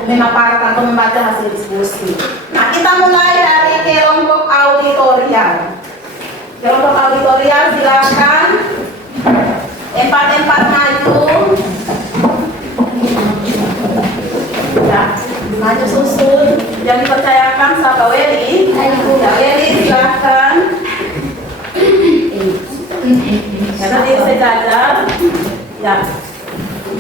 memaparkan atau membaca hasil diskusi. Nah kita mulai dari kelompok auditorial. Kelompok auditorial silakan empat maju. Ya, maju susul. Yang dipercayakan sama Weli. Ya Weli silakan. Karena dia sejajar. Ya.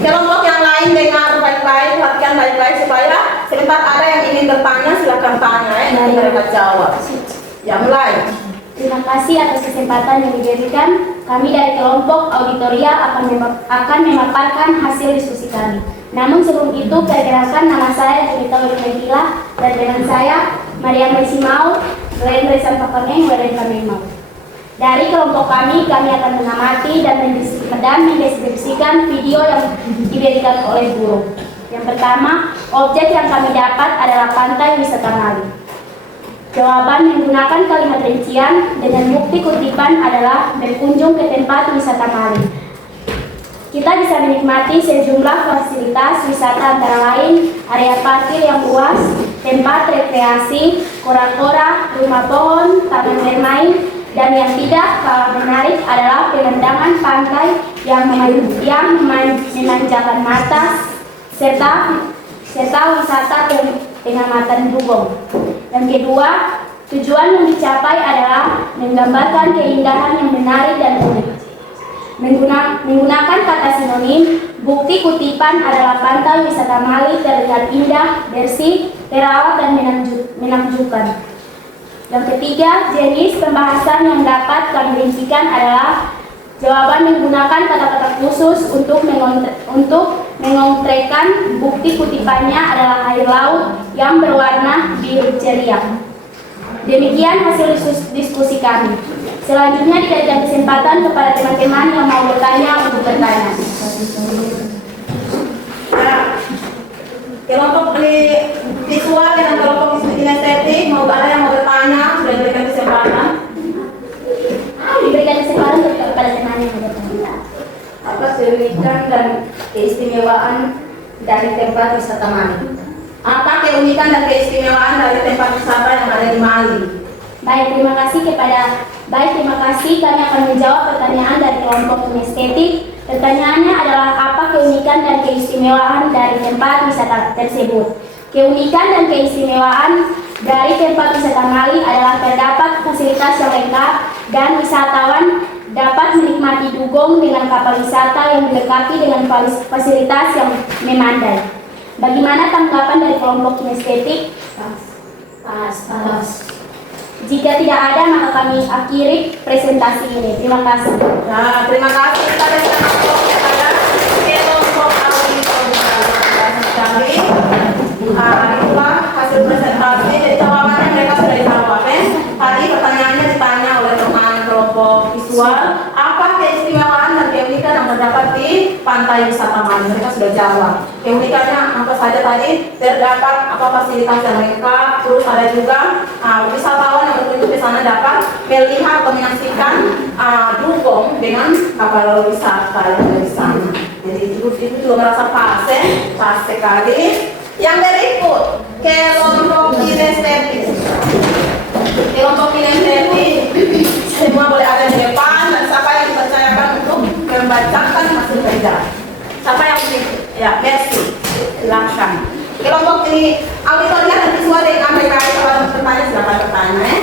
Kelompok yang lain dengar baik-baik, perhatikan baik-baik supaya sebentar ada yang ingin bertanya silakan tanya ya, nanti mereka jawab. Ya mulai. Terima kasih atas kesempatan yang diberikan. Kami dari kelompok auditorial akan memaparkan hasil diskusi kami. Namun sebelum itu, perkenalkan nama saya Junita Wiliwila dan dengan saya Maria Mesimau, Glenn Resan Papaneng, Waden Kamimau. Dari kelompok kami akan mengamati dan mendeskripsikan video yang diberikan oleh guru. Yang pertama, objek yang kami dapat adalah pantai wisata Mali. Jawaban menggunakan kalimat rincian dengan bukti kutipan adalah berkunjung ke tempat wisata Mali. Kita bisa menikmati sejumlah fasilitas wisata antara lain area parkir yang luas, tempat rekreasi, kora-kora, rumah pohon, taman bermain, dan yang tidak kalah menarik adalah pemandangan pantai yang memanjakan mata serta wisata pengamatan dugong. Yang kedua, tujuan yang dicapai adalah menggambarkan keindahan yang menarik dan unik. Menggunakan kata sinonim, bukti kutipan adalah pantai wisata Mali terlihat indah, bersih, terawat, dan menakjubkan. Yang ketiga, jenis pembahasan yang dapat kami rincikan adalah jawaban menggunakan kata-kata khusus untuk mengontrekan bukti kutipannya adalah air laut yang berwarna biru ceria. Demikian hasil diskusi kami. Selanjutnya diberikan kesempatan kepada teman-teman yang mau bertanya untuk bertanya. Kelompok visual dan kelompok kinestetik mau ada yang mau bertanya, sudah diberikan kesempatan. Diberikan kesempatan kepada teman yang mau bertanya. Apa keunikan dan keistimewaan dari tempat wisata Mali? Apa keunikan dan keistimewaan dari tempat wisata yang ada di Mali? Baik, terima kasih. Kami akan menjawab pertanyaan dari kelompok kinestetik. Pertanyaannya adalah apa keunikan dan keistimewaan dari tempat wisata tersebut? Keunikan dan keistimewaan dari tempat wisata Mali adalah terdapat fasilitas yang lengkap dan wisatawan dapat menikmati dugong dengan kapal wisata yang dilengkapi dengan fasilitas yang memandai. Bagaimana tanggapan dari kelompok kinestetik? Pas. Jika tidak ada, maka kami akhiri presentasi ini. Terima kasih. Nah, terima kasih kepada kelompok auditor kami. Itulah hasil presentasi. Jadi jawabannya mereka sudah dijawab. Tadi pertanyaannya ditanya oleh teman kelompok visual, apa keistimewaan dan keunikan yang terdapat di pantai wisata Mali? Mereka sudah jawab. Keunikannya apa saja tadi? Terdapat apa fasilitas yang lengkap, terus ada juga wisatawan yang berkunjung ke sana dapat melihat atau menyaksikan dugong dengan kapal wisata yang ada di sana. Jadi itu juga merasa pas sekali. Yang berikut, kelompok kinestetik. Kelompok kinestetik semua boleh ada di depan, dan siapa yang dipercayakan untuk membacakan hasil kerja? Siapa yang Mercy, silakan. Kelompok ini auditornya dan visual dari Amerika, kalau bertanya silakan bertanya.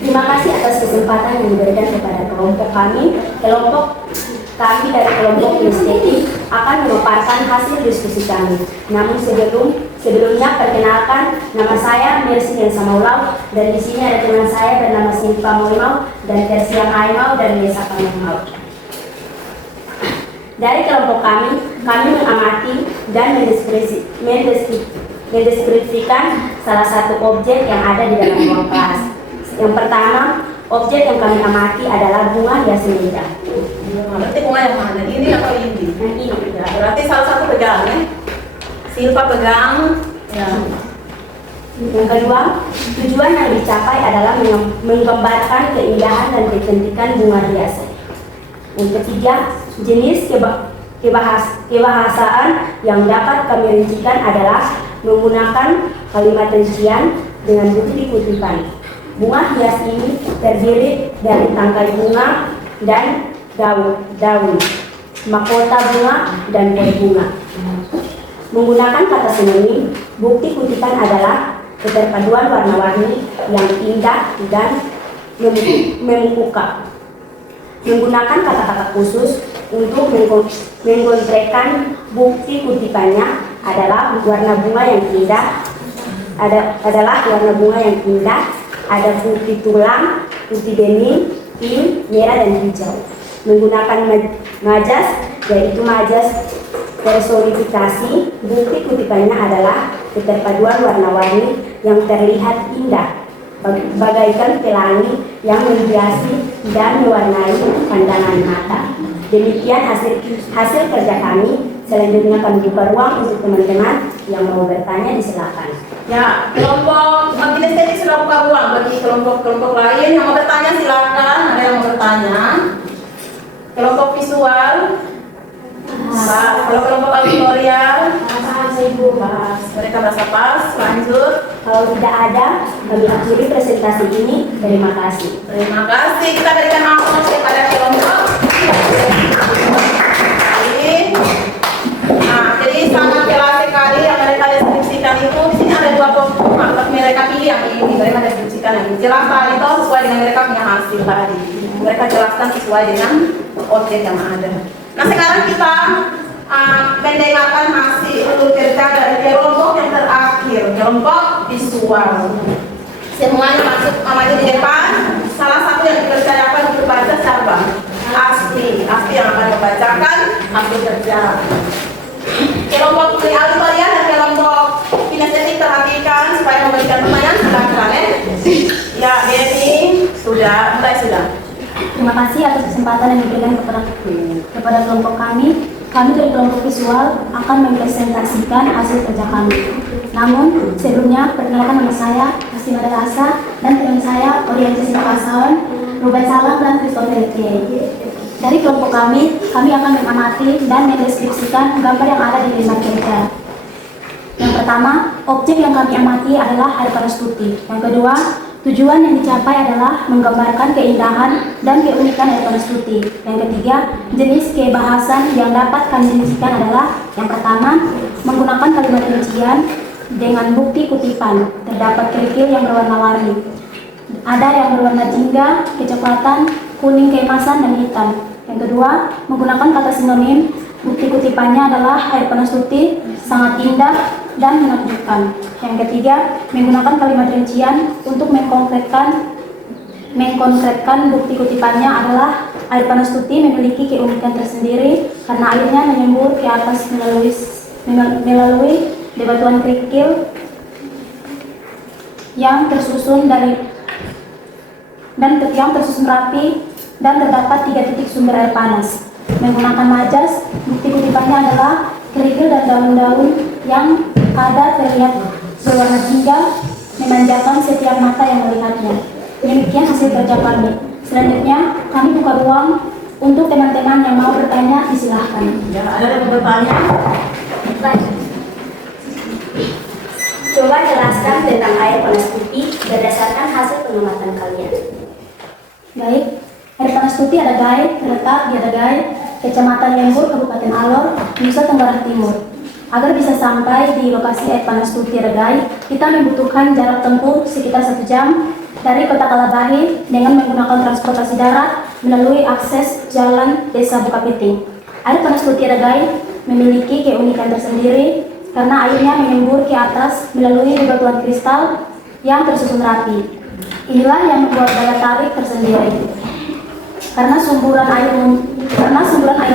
Terima kasih atas kesempatan yang diberikan kepada kelompok kami. Kelompok kami dari kelompok kinestetik akan memaparkan hasil diskusi kami. Namun sebelumnya perkenalkan, nama saya Mercy Helsa Maulau, dan di sini ada teman saya bernama Silva Moimau dan Tersiang Aimau dan Desa Pangmau. Dari kelompok kami mengamati dan mendeskripsikan salah satu objek yang ada di dalam ruang kelas. Yang pertama, objek yang kami amati adalah bunga hias meja. Berarti bunga yang mana? Ini atau ini? Yang ini. Ya, berarti salah satu pegang ya. Silva pegang. Ya. Yang kedua, tujuan yang dicapai adalah menggambarkan keindahan dan kecantikan bunga hias. Yang ketiga, jenis kebahasaan yang dapat kami rincikan adalah menggunakan kalimat rincian dengan bukti kutipan. Bunga hias ini terdiri dari tangkai bunga dan daun, mahkota bunga, dan buah bunga. Menggunakan kata sinonim, bukti kutipan adalah keterpaduan warna-warni yang indah dan memukau. Menggunakan kata-kata khusus untuk mengontrekan bukti kutipannya adalah warna bunga yang indah. Ada putih tulang, putih bening, pink, merah, dan hijau. Menggunakan majas, yaitu majas personifikasi, bukti kutipannya adalah keterpaduan warna-warni yang terlihat indah, bagaikan pelangi yang menghiasi dan mewarnai pandangan mata. Demikian hasil kerja kami. Selanjutnya kami buka ruang untuk teman-teman yang mau bertanya, disilakan. Ya, kelompok majelis ini sudah buka ruang bagi kelompok-kelompok lain yang mau bertanya silakan. Ada yang mau bertanya? Kelompok visual, kalau kelompok auditorial, bahas. Mereka bahasa pas. Lanjut. Kalau tidak ada, kami akhiri presentasi ini. Terima kasih. Terima kasih. Kita berikan aplaus kepada kelompok. Nah, jadi sangat jelas sekali yang mereka deskripsikan itu. Di sini ada dua kelompok, mereka pilih yang ini. Mereka deskripsikan yang ini. Jelas tadi itu sesuai dengan mereka punya hasil tadi. Mereka jelaskan sesuai dengan objek yang ada. Nah, sekarang kita mendengarkan hasil kerja dari kelompok yang terakhir, kelompok visual. Semuanya maju di depan. Salah satu yang dipercayakan untuk baca siapa? Asti yang akan membacakan hasil kerja. Kelompok auditorial dan kelompok kinestetik perhatikan supaya memberikan pertanyaan. Silakan. Ya, Denny sudah. Terima kasih atas kesempatan yang diberikan kepada kelompok kami. Kami dari kelompok visual akan mempresentasikan hasil kerja kami. Namun, sebelumnya perkenalkan nama saya Asti Madarasa dan teman saya orientasi Pasawan, Ruben Salam dan Christopher Etienne. Dari kelompok kami akan mengamati dan mendeskripsikan gambar yang ada di lembar kerja. Yang pertama, objek yang kami amati adalah air panas putih. Yang kedua, tujuan yang dicapai adalah menggambarkan keindahan dan keunikan air panas putih. Yang ketiga, jenis kebahasan yang dapat kami definisikan adalah yang pertama, menggunakan kalimat rincian dengan bukti kutipan. Terdapat kerikil yang berwarna-warni. Ada yang berwarna jingga, kecoklatan, kuning keemasan, dan hitam. Yang kedua, menggunakan kata sinonim. Bukti kutipannya adalah air panas putih, sangat indah, dan menakjubkan. Yang ketiga, menggunakan kalimat rincian untuk mengkonkretkan bukti kutipannya adalah air panas putih memiliki keunikan tersendiri karena airnya menyembur ke atas melalui bebatuan kerikil yang tersusun rapi dan terdapat 3 titik sumber air panas. Menggunakan majas, bukti kutipannya adalah kerikil dan daun-daun yang ada terlihat berwarna jingga memanjakan setiap mata yang melihatnya. Demikian hasil kerja kami. Selanjutnya, kami buka ruang untuk teman-teman yang mau bertanya, disilahkan. Ya, ada yang bertanya? Coba jelaskan tentang air panas putih berdasarkan hasil pengamatan kalian. Baik, air panas putih ada Gai, terletak di Adagai, Kecamatan Lembur, Kabupaten Alor, Nusa Tenggara Timur. Agar bisa sampai di lokasi air panas putih Adagai, kita membutuhkan jarak tempuh sekitar 1 jam dari Kota Kalabahi dengan menggunakan transportasi darat melalui akses jalan Desa Bukapiting. Air panas putih Adagai memiliki keunikan tersendiri karena airnya menyembur ke atas melalui bebatuan kristal yang tersusun rapi. Inilah yang membuat daya tarik tersendiri. Karena sumburan air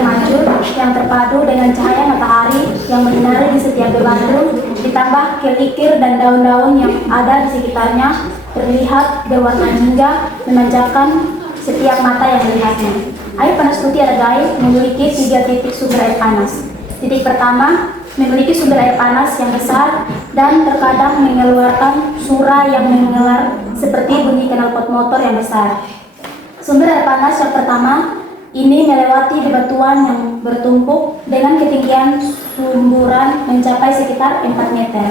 mancur yang terpadu dengan cahaya matahari yang menyinari di setiap bebatu, ditambah kerikil dan daun-daun yang ada di sekitarnya terlihat berwarna jingga memanjakan setiap mata yang melihatnya. Air panas putih Adagai memiliki 3 titik sumber air panas. Titik pertama memiliki sumber air panas yang besar dan terkadang mengeluarkan suara yang mengelar seperti bunyi knalpot motor yang besar. Sumber air panas yang pertama ini melewati bebatuan yang bertumpuk dengan ketinggian sumburan mencapai sekitar 4 meter.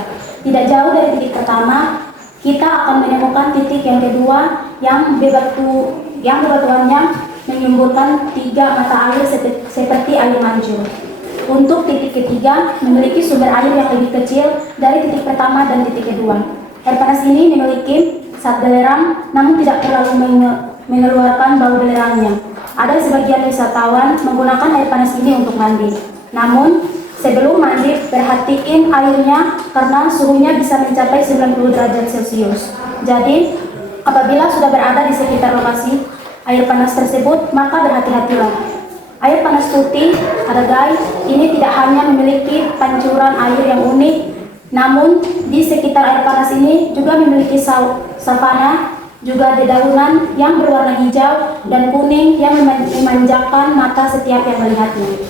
Tidak jauh dari titik pertama, kita akan menemukan titik yang kedua yang bebatuannya menyemburkan 3 mata air seperti air mancur. Untuk titik ketiga memiliki sumber air yang lebih kecil dari titik pertama dan titik kedua. Air panas ini memiliki zat belerang namun tidak terlalu mengeluarkan bau belerangnya. Ada sebagian wisatawan menggunakan air panas ini untuk mandi. Namun, sebelum mandi, perhatiin airnya karena suhunya bisa mencapai 90 derajat Celcius. Jadi, apabila sudah berada di sekitar lokasi air panas tersebut, maka berhati-hatilah. Air panas putih Adagai ini tidak hanya memiliki pancuran air yang unik, namun di sekitar air panas ini juga memiliki savana, juga dedaunan yang berwarna hijau dan kuning yang memanjakan mata setiap yang melihatnya.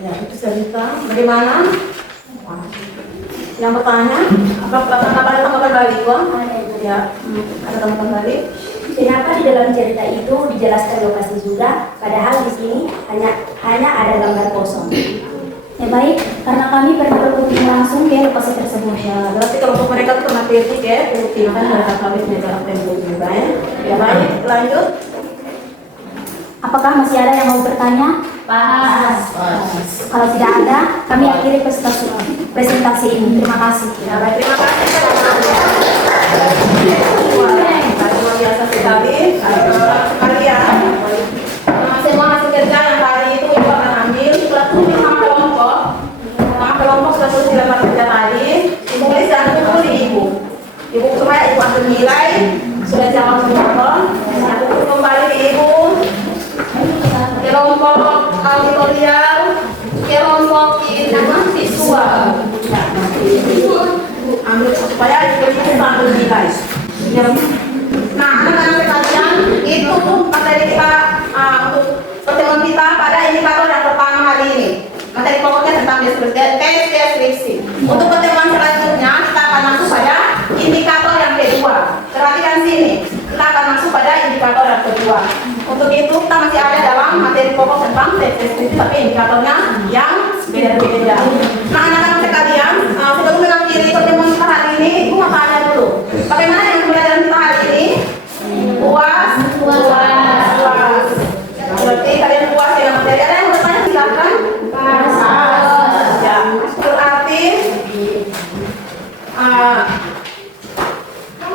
Ya, itu cerita. Bagaimana? Yang bertanya, apa ada tanggapan balik, Bang? Ya, ada tanggapan balik. Kenapa di dalam cerita itu dijelaskan lokasi juga, padahal di sini hanya ada gambar kosong? Ya baik, karena kami pernah berkunjung langsung ke lokasi tersebut. Ya, berarti kalau untuk mereka itu pernah kritik ya, makanya mereka kami menjaga apa yang juga ya. Ya baik, lanjut. Apakah masih ada yang mau bertanya? Kalau tidak ada, kami akhiri presentasi ini. Terima kasih. Ya baik, terima kasih. Luar biasa sekali. Kalian semua hasil kerja yang tadi itu ibu akan ambil sudah sama kelompok. Sama kelompok sudah tulis dalam kerja tadi. Tulis dan kumpul di ibu. Ibu supaya ibu ambil nilai sudah jawab semua. Aku kembali di ibu. Kelompok auditorial, kelompok visual. Ambil supaya ibu ambil nilai. Nah, anak-anak sekalian, itu tuh materi kita untuk pertemuan kita pada indikator yang pertama hari ini. Materi pokoknya tentang deskripsi. Untuk pertemuan selanjutnya kita akan masuk pada indikator yang kedua. Perhatikan sini, kita akan masuk pada indikator yang kedua. Untuk itu kita masih ada dalam materi pokok tentang deskripsi, tapi indikatornya yang beda-beda. Nah, anak-anak sekalian, sebelum mengakhiri pertemuan kita hari ini, ibu mau tanya dulu, bagaimana dengan pembelajaran kita hari ini? Puas. Berarti kalian puas dengan materi. Ada yang mau bertanya silakan. Ya, berarti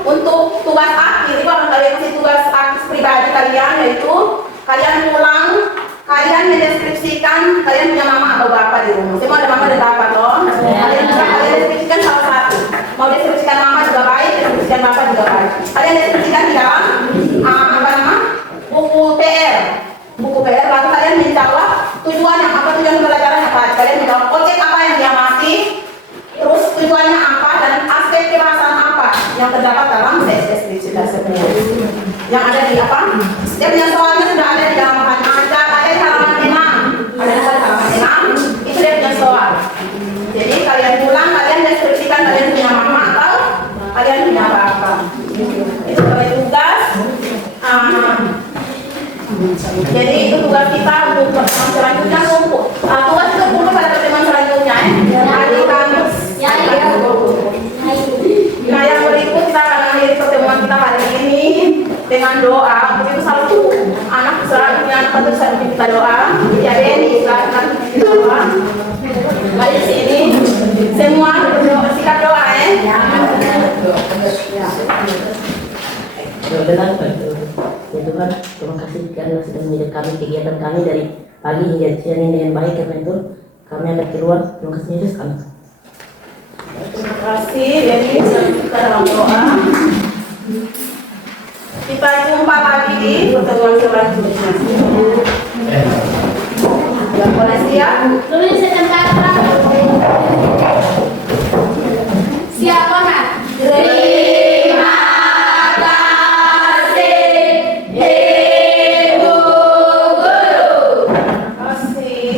untuk tugas akhir itu akan kalian kasih tugas akhir pribadi kalian, yaitu kalian pulang, kalian mendeskripsikan kalian punya mama atau bapak di rumah. Semua ada mama dan bapak toh. Kalian deskripsikan salah satu. Mau deskripsikan mama juga baik, deskripsikan bapak juga baik. Kalian deskripsikan di dalam buku PR. Buku PR, lalu kalian menjawab tujuan pembelajaran apa. Kalian menjawab objek apa yang diamati, terus tujuannya apa, dan aspek perasaan apa yang terdapat dalam deskripsi tersebut. Yang ada di apa? Dia punya soalnya sudah ada di dalam ada di halaman 6. Ada di halaman 6, itu dia punya soal. Jadi kalian pulang, kalian deskripsikan kalian punya mama atau kalian punya bapak. Itu sebagai tugas. Jadi itu tugas kita untuk pertemuan selanjutnya kumpul. Tugas itu kumpul pada pertemuan selanjutnya hari Kamis. Nah, yang berikut kita akan akhiri pertemuan kita hari ini dengan doa. Begitu satu anak selanjutnya kita doa. Ya Deni silakan kita doa. Mari sini semua bersikap doa ya. Ya Tuhan, terima kasih karena sudah mendidik kami kegiatan kami dari pagi hingga siang ini dengan baik. Karena itu kami akan keluar. Terima kasih Yesus kami. Terima kasih. Jadi kita dalam doa. Kita jumpa lagi di pertemuan selanjutnya. Ya, boleh siap? Tulis kata. Siap banget. Terima kasih, Ibu Guru. Terima kasih.